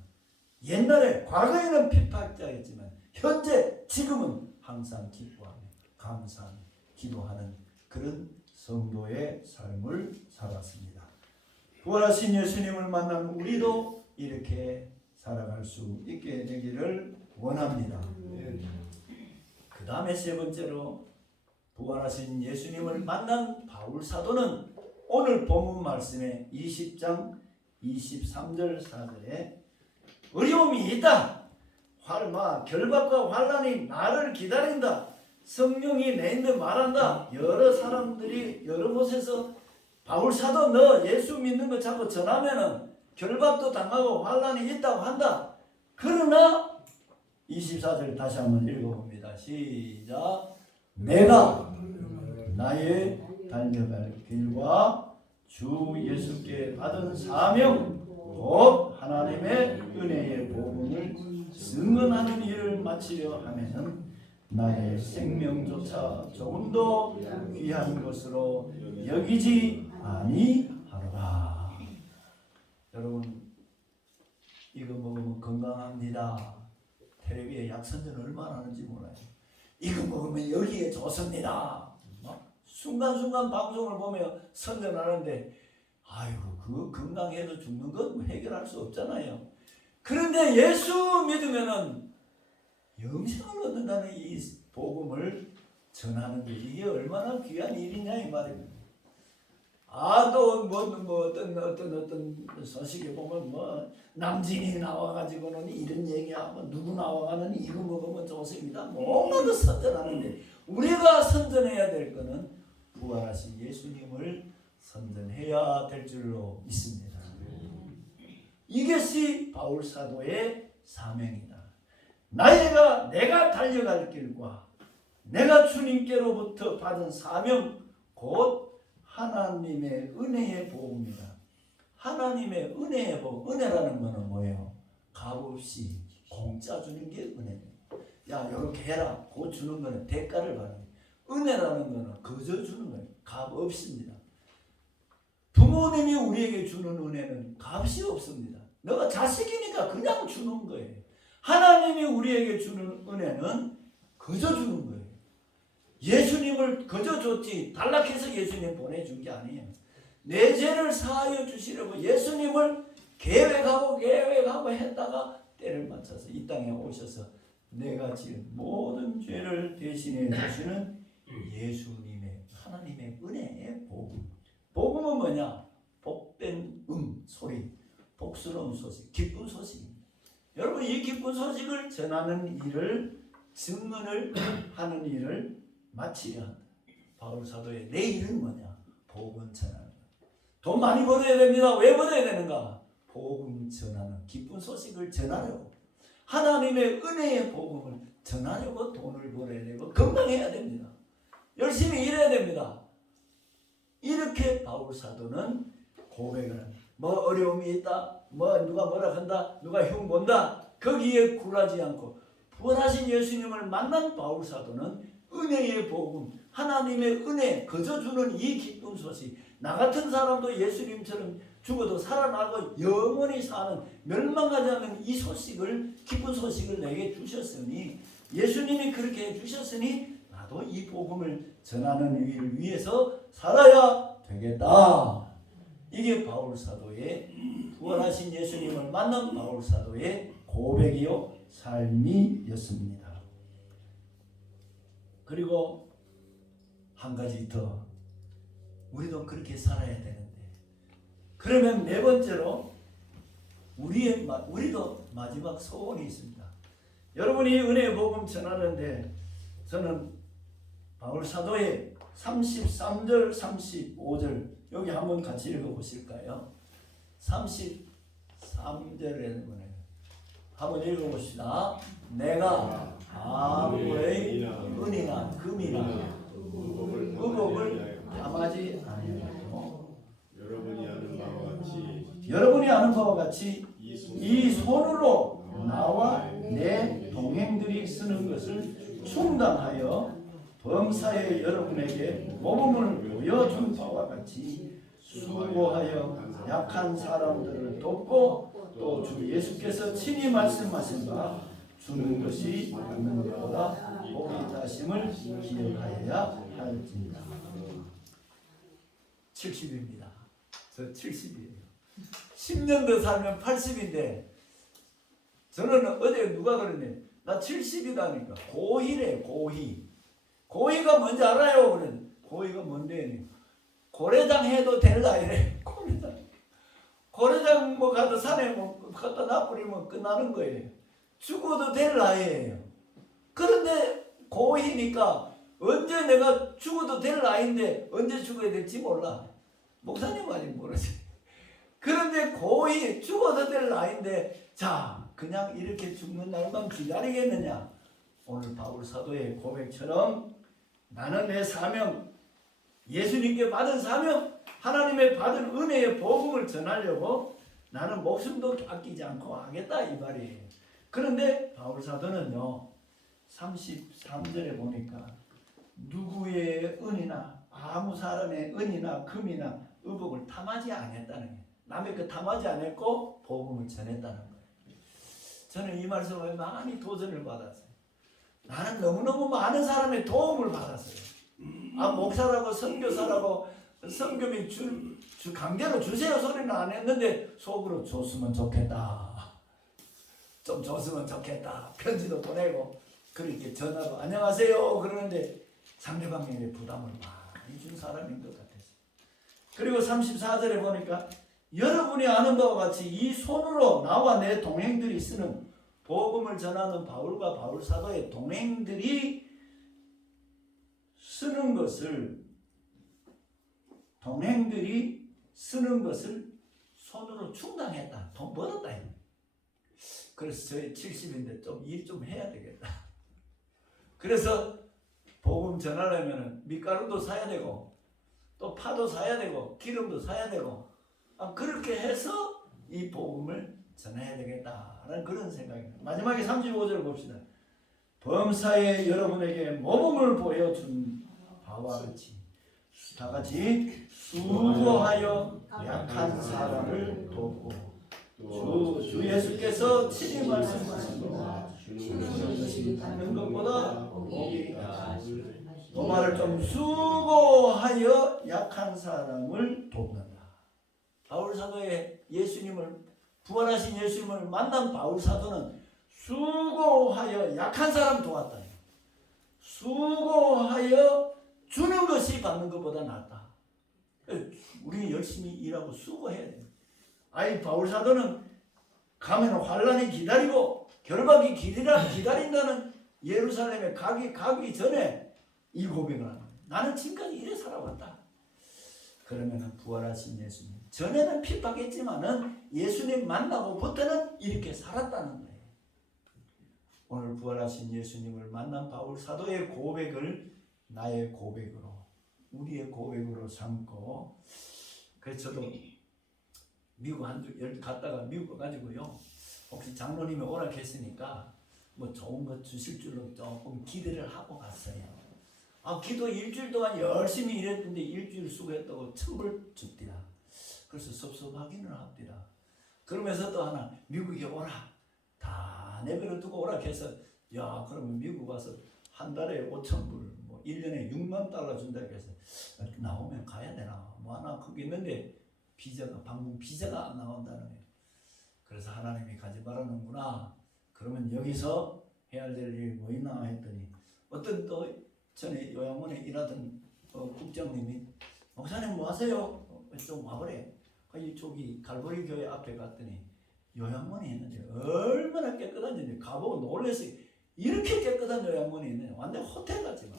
옛날에 과거에는 핍박자였지만 현재 지금은 항상 기뻐하며 감사하며 기도하는 그런 성도의 삶을 살았습니다. 부활하신 예수님을 만난 우리도 이렇게 살아갈 수 있게 되기를 원합니다. 그 다음에 세 번째로 부활하신 예수님을 만난 바울 사도는 오늘 본문 말씀의 20장 23절 4절에 어려움이 있다. 결박과 환난이 나를 기다린다. 성령이 내 인데 말한다. 여러 사람들이 여러 곳에서 바울 사도 너 예수 믿는 거 자꾸 전하면은 결박도 당하고 환난이 있다고 한다. 그러나 24절 다시 한번 읽어봅니다. 시작. 내가 나의 달려갈 길과 주 예수께 받은 사명 곧 하나님의 은혜의 복음을 증언하는 일을 마치려 하면은 나의 생명조차 조금도 귀한 것으로 여기지 아니하노라. 여러분, 이거 먹으면 건강합니다. 텔레비에 약선전 얼마나 하는지 몰라요. 이거 먹으면 여기에 좋습니다. 순간순간 방송을 보며 선전하는데 아이고 그 건강해도 죽는 건 해결할 수 없잖아요. 그런데 예수 믿으면은 영생을 얻는다는 이 복음을 전하는 게 이게 얼마나 귀한 일이냐 이 말입니다. 또 어떤 소식에 보면 뭐 남진이 나와가지고는 이런 얘기하고 누구 나와가는 이거 먹으면 좋습니다. 뭔가도 선전하는데 우리가 선전해야 될 거는 부활하신 예수님을 선전해야 될 줄로 믿습니다. 이것이 바울 사도의 사명이다. 내가 달려갈 길과 내가 주님께로부터 받은 사명 곧 하나님의 은혜의 복음이다. 하나님의 은혜의 복음. 은혜라는 것은 뭐예요? 값없이 공짜 주는 게 은혜입니다. 야 이렇게 해라. 그 주는 거는 대가를 받는 거예요. 은혜라는 것은 거저 주는 거예요. 값 없습니다. 부모님이 우리에게 주는 은혜는 값이 없습니다. 너가 자식이니까 그냥 주는 거예요. 하나님이 우리에게 주는 은혜는 거저 주는 거예요. 예수님을 거저 줬지 단락해서 예수님 보내준 게 아니에요. 내 죄를 사하여 주시려고 예수님을 계획하고 했다가 때를 맞춰서 이 땅에 오셔서 내가 지은 모든 죄를 대신해 주시는 예수님의 하나님의 은혜의 복음. 복음은 뭐냐? 복된 소리, 복스러운 소식, 기쁜 소식입니다. 여러분 이 기쁜 소식을 전하는 일을 증언을 하는 일을 마치려 한다. 바울 사도의 내 일은 뭐냐? 복음 전하는 것. 돈 많이 벌어야 됩니다. 왜 벌어야 되는가? 복음 전하는 기쁜 소식을 전하려고 하나님의 은혜의 복음을 전하려고 돈을 벌어야 되고 건강해야 됩니다. 열심히 일해야 됩니다. 이렇게 바울 사도는 고백을 합니다. 뭐 어려움이 있다, 뭐 누가 뭐라 한다, 누가 흉 본다, 거기에 굴하지 않고 부활하신 예수님을 만난 바울 사도는 은혜의 복음, 하나님의 은혜 거저 주는 이 기쁜 소식, 나 같은 사람도 예수님처럼 죽어도 살아나고 영원히 사는 멸망하지 않는 이 소식을, 기쁜 소식을 내게 주셨으니, 예수님이 그렇게 해주셨으니 나도 이 복음을 전하는 일을 위해서 살아야 되겠다. 이게 바울 사도의 부활하신 예수님을 만난 바울 사도의 고백이요 삶이었습니다. 그리고 한 가지 더, 우리도 그렇게 살아야 되는데, 그러면 네 번째로 우리도 마지막 소원이 있습니다. 여러분이 은혜의 복음 전하는데 저는 바울 사도의 33절 35절 여기 한번 같이 읽어보실까요? 33절에는 뭐예요? 한번 읽어봅시다. 내가 아무의 은이나 금이나 의복을 담하지 아니하고 여러분이 아는 바와 같이 이 손으로 나와 내 동행들이 쓰는 것을 충당하여 범사에 여러분에게 모범을 보여준 바와 같이 수고하여 약한 사람들을 돕고 또 주 예수께서 친히 말씀하신 바 주는 것이 받는 것보다 복이 있다심을 기억하여야 할지니라. 70입니다. 저 70이에요. 10년 더 살면 80인데 저는 어제 누가 그러네. 나 70이다니까. 고희래 고희. 고희가 뭔지 알아요? 그래. 고희가 뭔데? 고래장 해도 될라 이래. 고래장 뭐 가도 산에 뭐 갖다 놔버리면 끝나는 거예요. 죽어도 될 나이에요. 그런데 고희니까 언제 내가 죽어도 될 나이인데 언제 죽어야 될지 몰라. 목사님 아직 모르지. 그런데 고희 죽어도 될 나이인데 자 그냥 이렇게 죽는 날만 기다리겠느냐. 오늘 바울 사도의 고백처럼 나는 내 사명 예수님께 받은 사명 하나님의 받은 은혜의 복음을 전하려고 나는 목숨도 아끼지 않고 하겠다 이 말이에요. 그런데 바울 사도는요 33절에 보니까 누구의 은이나 아무 사람의 은이나 금이나 의복을 탐하지 않았다는 거예요. 남의 그 탐하지 않았고 복음을 전했다는 거예요. 저는 이 말씀을 많이 도전을 받았어요. 나는 너무너무 많은 사람의 도움을 받았어요. 목사라고 선교사라고 선교비 강제로 주세요 소리는 안 했는데 속으로 줬으면 좋겠다. 좀 줬으면 좋겠다. 편지도 보내고 그렇게 전화로 안녕하세요 그러는데 상대방에게 부담을 많이 준 사람인 것 같아서. 그리고 34절에 보니까 여러분이 아는 바와 같이 이 손으로 나와 내 동행들이 쓰는 복음을 전하는 바울과 바울 사도의 동행들이 쓰는 것을 손으로 충당했다. 돈 벌었다. 그래서 저희 70인데 좀 일 좀 해야 되겠다. 그래서 복음 전하려면 밀가루도 사야 되고 또 파도 사야 되고 기름도 사야 되고 그렇게 해서 이 복음을 전해야 되겠다라는 그런 생각입니다. 마지막에 35절 봅시다. 범사에 여러분에게 모범을 보여준 바와 같이 다 같이 수고하여 약한 사람을 돕고 주 예수께서 친히 말씀하신 것 주는 것이 받는 것보다 복이 있다. 그 말을 좀 수고하여 약한 사람을 돕는다. 바울 사도의 부활하신 예수님을 만난 바울 사도는 수고하여 약한 사람 도왔다. 수고하여 주는 것이 받는 것보다 낫다. 우리 열심히 일하고 수고해야 돼. 바울 사도는 가면 환란이 기다리고 결박이 기다린다는 예루살렘에 가기 전에 이 고백을 하는 거예요. 나는 지금까지 이래 살아왔다. 그러면 부활하신 예수님 전에는 핍박했지만은 예수님 만나고부터는 이렇게 살았다는 거예요. 오늘 부활하신 예수님을 만난 바울 사도의 고백을 나의 고백으로 우리의 고백으로 삼고 그래서 저도 미국 갔다가 미국 가가지고요 혹시 장로님이 오락했으니까 뭐 좋은 거 주실 줄로 조금 기대를 하고 갔어요. 기도 일주일 동안 열심히 일했는데 일주일 수고했다고 천불 줍디다. 그래서 섭섭하기는 합디다. 그러면서 또 하나 미국에 오라 다 내버려 두고 오락해서 야 그러면 미국 와서 한 달에 5,000불 뭐 1년에 6만 달러 준다 그래서 나오면 가야 되나 뭐 하나 그게 있는데 방문 비자가 안 나온다는 거예요. 그래서 하나님이 가지 말아놓는구나. 그러면 여기서 해야 될 일이 뭐 있나 했더니 어떤 또 전에 요양원에 일하던 국장님이 목사님 뭐 하세요? 좀 와보래. 저기 갈보리 교회 앞에 갔더니 요양원이 있는데 얼마나 깨끗한지 가보고 놀랬어요. 이렇게 깨끗한 요양원이 있네. 완전 호텔 같지만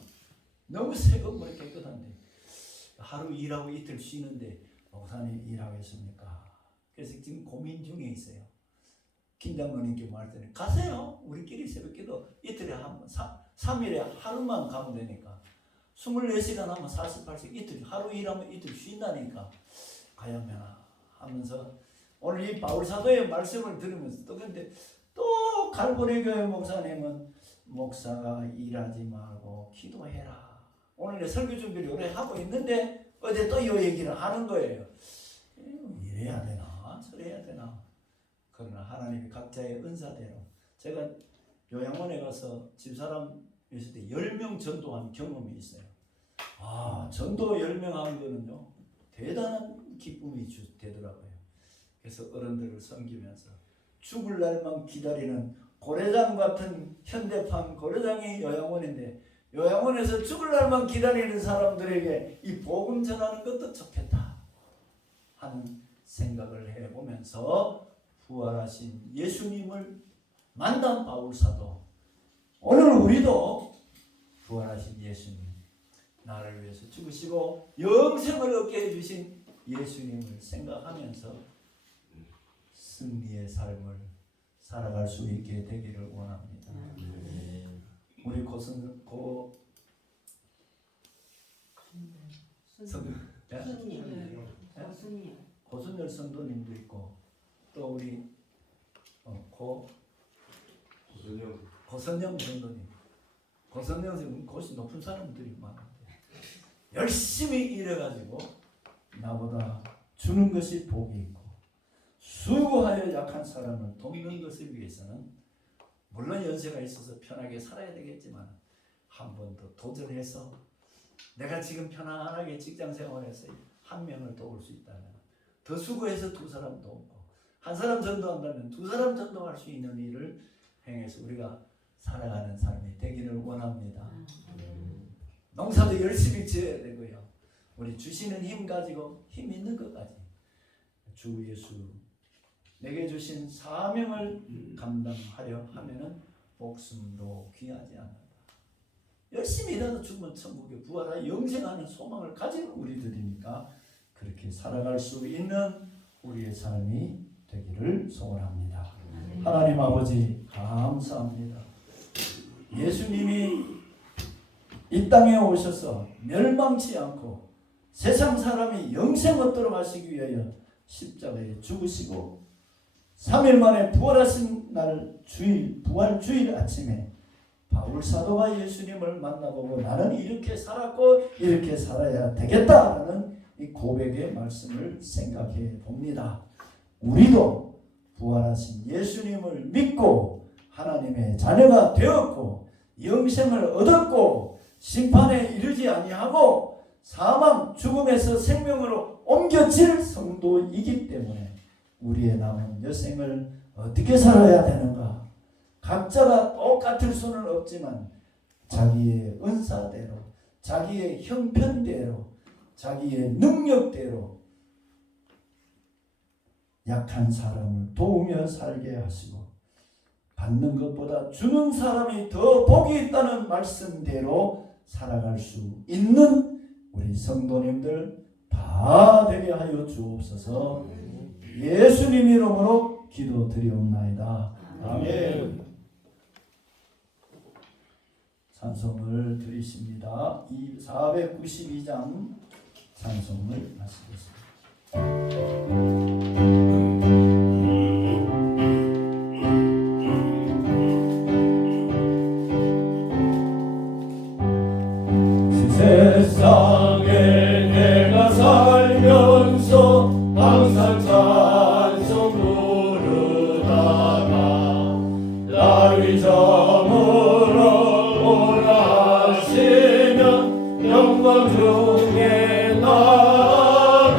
너무 새 건물이 깨끗한데 하루 일하고 이틀 쉬는데 목사님 일하겠습니까? 그래서 지금 고민 중에 있어요. 김 장로님께 말했더니 가세요. 우리끼리 새벽기도 이틀에 한 번, 3일에 하루만 가면 되니까 24시간 하면 48시간 이틀 하루 일하면 이틀 쉰다니까 가야면 하면서 오늘 이 바울사도의 말씀을 들으면서 또 근데 또 갈보리 교회 목사님은 목사가 일하지 말고 기도해라. 오늘 설교 준비를 오래 하고 있는데 어제 또 이 얘기를 하는 거예요. 이래야 되나 저래야 되나. 그러나 하나님이 각자의 은사대로 제가 요양원에 가서 집사람 있을 때 10명 전도한 경험이 있어요. 전도 10명 한 거는요 대단한 기쁨이 되더라고요. 그래서 어른들을 섬기면서 죽을 날만 기다리는 고래장 같은 현대판 고래장이 요양원인데 요양원에서 죽을 날만 기다리는 사람들에게 이 복음 전하는 것도 좋겠다 하는 생각을 해보면서 부활하신 예수님을 만난 바울사도 오늘 우리도 부활하신 예수님 나를 위해서 죽으시고 영생을 얻게 해주신 예수님을 생각하면서 승리의 삶을 살아갈 수 있게 되기를 원합니다. 우리 고순열 성도님도 있고 또 우리 고선영 성도님, 고선영 성도님 곳이 높은 사람들이 많은데 열심히 일해가지고 나보다 주는 것이 복이 있고 수고하여 약한 사람을 돕는 것을 위해서는 물론 연세가 있어서 편하게 살아야 되겠지만 한 번 더 도전해서 내가 지금 편안하게 직장 생활해서 한 명을 도울 수 있다면 더 수고해서 두 사람 돕고 한 사람 전도한다면 두 사람 전도할 수 있는 일을 행해서 우리가 살아가는 삶이 되기를 원합니다. 농사도 열심히 지어야 되고요. 우리 주시는 힘 가지고 힘 있는 것까지 주 예수 내게 주신 사명을 감당하려 하면은 목숨도 귀하지 않는다. 열심히 일하다 죽으면 천국에 부활하여 영생하는 소망을 가진 우리들이니까 그렇게 살아갈 수 있는 우리의 삶이 되기를 소원합니다. 하나님 아버지 감사합니다. 예수님이 이 땅에 오셔서 멸망치 않고 세상 사람이 영생 얻도록 하시기 위하여 십자가에 죽으시고 3일 만에 부활하신 날 주일 부활 주일 아침에 바울 사도가 예수님을 만나보고 나는 이렇게 살았고 이렇게 살아야 되겠다라는 이 고백의 말씀을 생각해 봅니다. 우리도 부활하신 예수님을 믿고 하나님의 자녀가 되었고 영생을 얻었고 심판에 이르지 아니하고 사망 죽음에서 생명으로 옮겨질 성도이기 때문에 우리의 남은 여생을 어떻게 살아야 되는가? 각자가 똑같을 수는 없지만 자기의 은사대로 자기의 형편대로 자기의 능력대로 약한 사람을 도우며 살게 하시고 받는 것보다 주는 사람이 더 복이 있다는 말씀대로 살아갈 수 있는 우리 성도님들 다 되게 하여 주옵소서. 예수님 이름으로 기도드리옵나이다. 아멘. 찬송을 드리십니다. 492장 찬송을 마치겠습니다. 세상에 내가 살면서 항상 찬송 부르다가 나를 저물어 오라 하시면 영광 중에 나가리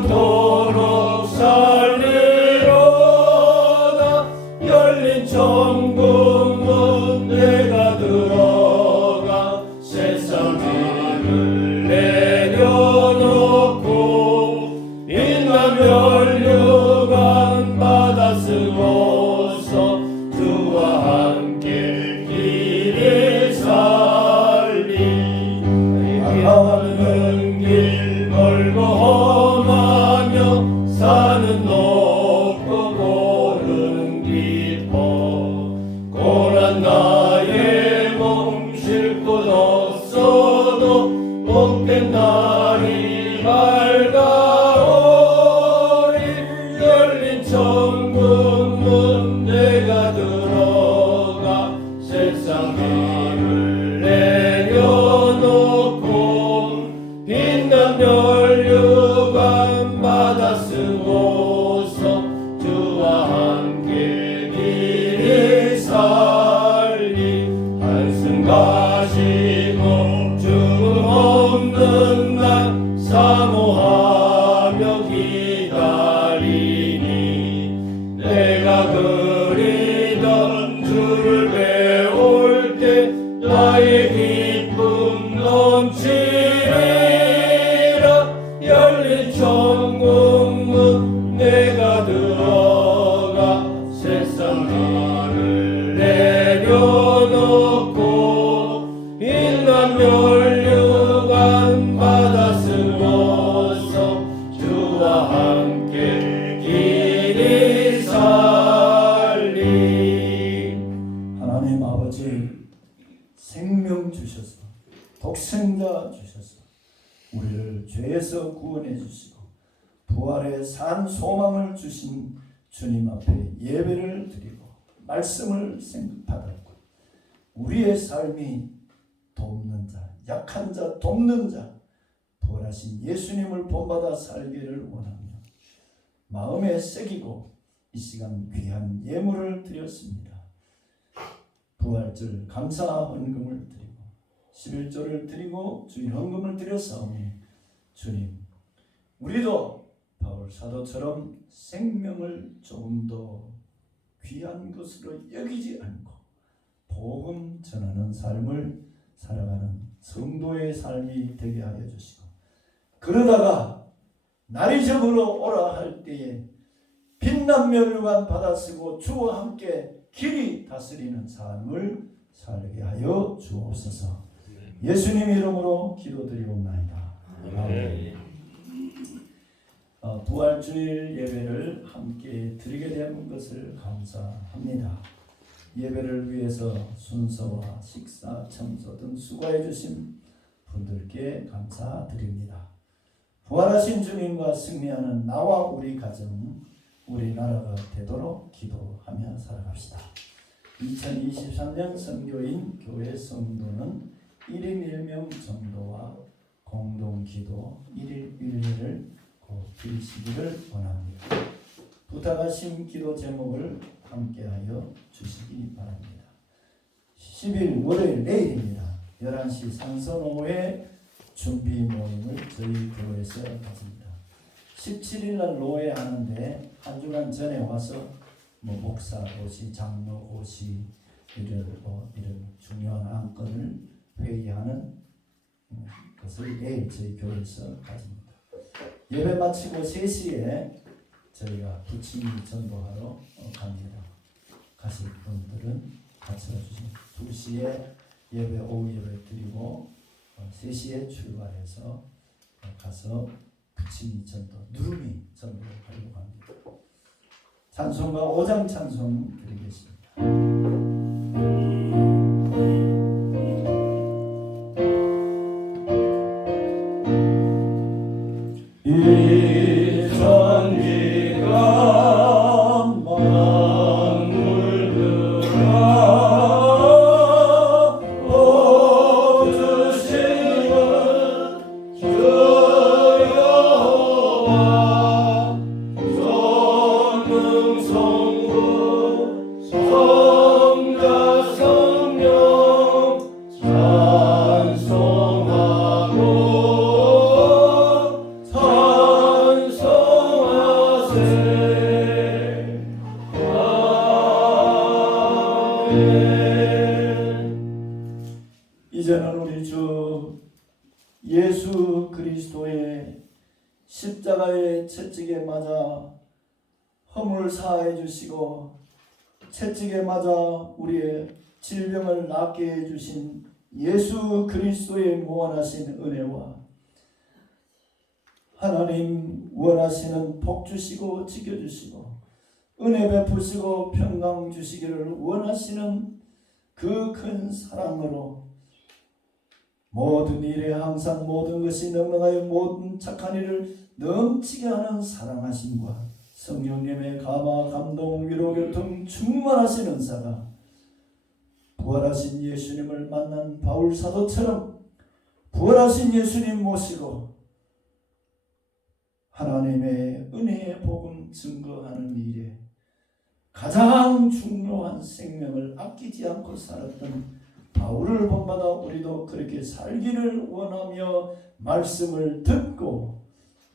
영원토록 살리로다. 열린 천국문 내가 들어가 세상 짐을 내려놓고 빛난 멸류관 받아 쓰고서 주와 함께 길을 살리. 가는 길 멀고 험하며 산은 높고 골은 깊어 고난 나의 몸 쉴 곳 없어도 복된 날이 밝아오리. 열린 천국문 내가 들어가 세상 길을 내려놓고 빛난 멸류관 받아 쓰고서 주와 함께 길을 살리. 한숨 가시고 죽음 없는 날 사모하며 기다리니 내가 그리던 주를 배울 때 나의 기쁨 넘치리라. 열린 천국문 내가 들어가 세상 길을 내려놓고 빛난 멸류관 받아 쓰고서 주와 함께 길을 살리. 하나님 아버지, 생명 주셔서 독생자 주셔서 우리를 죄에서 구원해 주시고 부활의 산 소망을 주신 주님 앞에 예배를 드리고 말씀을 받았고 우리의 삶이 돕는 자, 약한 자, 돕는 자, 부활하신 예수님을 본받아 살기를 원하며 마음에 새기고 이 시간 귀한 예물을 드렸습니다. 부활절 감사 헌금을 드리고 11조를 드리고 주일 헌금을 드렸사오니 주님, 우리도 바울 사도처럼 생명을 조금 더 귀한 것으로 여기지 않고 복음 전하는 삶을 살아가는 성도의 삶이 되게 하여 주시고, 그러다가 날이 저물어 오라 할 때에 빛난 멸류관 받아 쓰고 주와 함께 길이 다스리는 삶을 살게 하여 주옵소서. 예수님 이름으로 기도드리옵나이다. 아멘. 부활주일 예배를 함께 드리게 된 것을 감사합니다. 예배를 위해서 순서와 식사, 청소 등 수고해 주신 분들께 감사드립니다. 부활하신 주님과 승리하는 나와 우리 가정, 우리나라가 되도록 기도하며 살아갑시다. 2023년 선교인 교회 성도는 1인 1명 정도와 공동기도 1일 1회를 꼭 드리시기를 원합니다. 부탁하신 기도 제목을 함께하여 주시기 바랍니다. 10일 월요일 내일입니다. 11시 상선오후에 준비 모임을 저희 교회에서 가집니다. 17일 날 노회하는데 한 주간 전에 와서 목사 고시, 장로 고시 이런 중요한 안건을 회의하는 것을 내일 저희 교회에서 가집니다. 예배 마치고 3시에 저희가 부침이 전도하러 갑니다. 가실 분들은 같이 와주시면 2시에 예배, 오후 예배 드리고 3시에 출발해서 가서 부침이 전도, 누름이 전도를 하려고 합니다. 찬송가 5장 찬송 드리겠습니다. 이 전기가 만물들아 보주시는 주 여호와 전능성부 십자가의 채찍에 맞아 허물 사하여 주시고 채찍에 맞아 우리의 질병을 낫게 해주신 예수 그리스도의 무한하신 은혜와 하나님 원하시는 복 주시고 지켜주시고 은혜 베푸시고 평강 주시기를 원하시는 그 큰 사랑으로 모든 일에 항상 모든 것이 넉넉하여 모든 착한 일을 넘치게 하는 사랑하심과 성령님의 감화 감동 위로 교통 충만하신 은사가 부활하신 예수님을 만난 바울 사도처럼 부활하신 예수님 모시고 하나님의 은혜의 복음 증거하는 일에 가장 중요한 생명을 아끼지 않고 살았던 바울을 본받아 우리도 그렇게 살기를 원하며 말씀을 듣고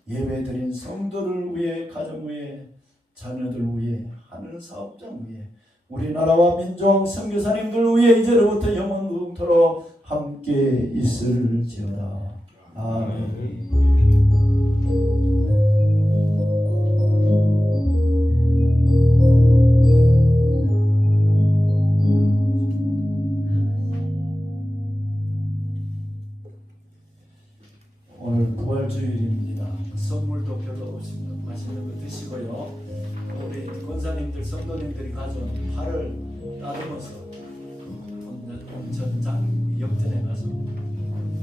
예배드린 성도를 위해 가정 위해 자녀들 위해 하는 사업장 위해 우리나라와 민족 선교사님들 위해 이제로부터 영원토록 함께 있을지어다. 아멘. 오늘 부활주일입니다. 선물도 별로 없습니다. 맛있는 거 드시고요. 우리 권사님들, 성도님들이 가져온 팔을 따듬어서 온전장 옆전에 가서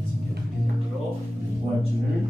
지켜드리는 거로 부활주일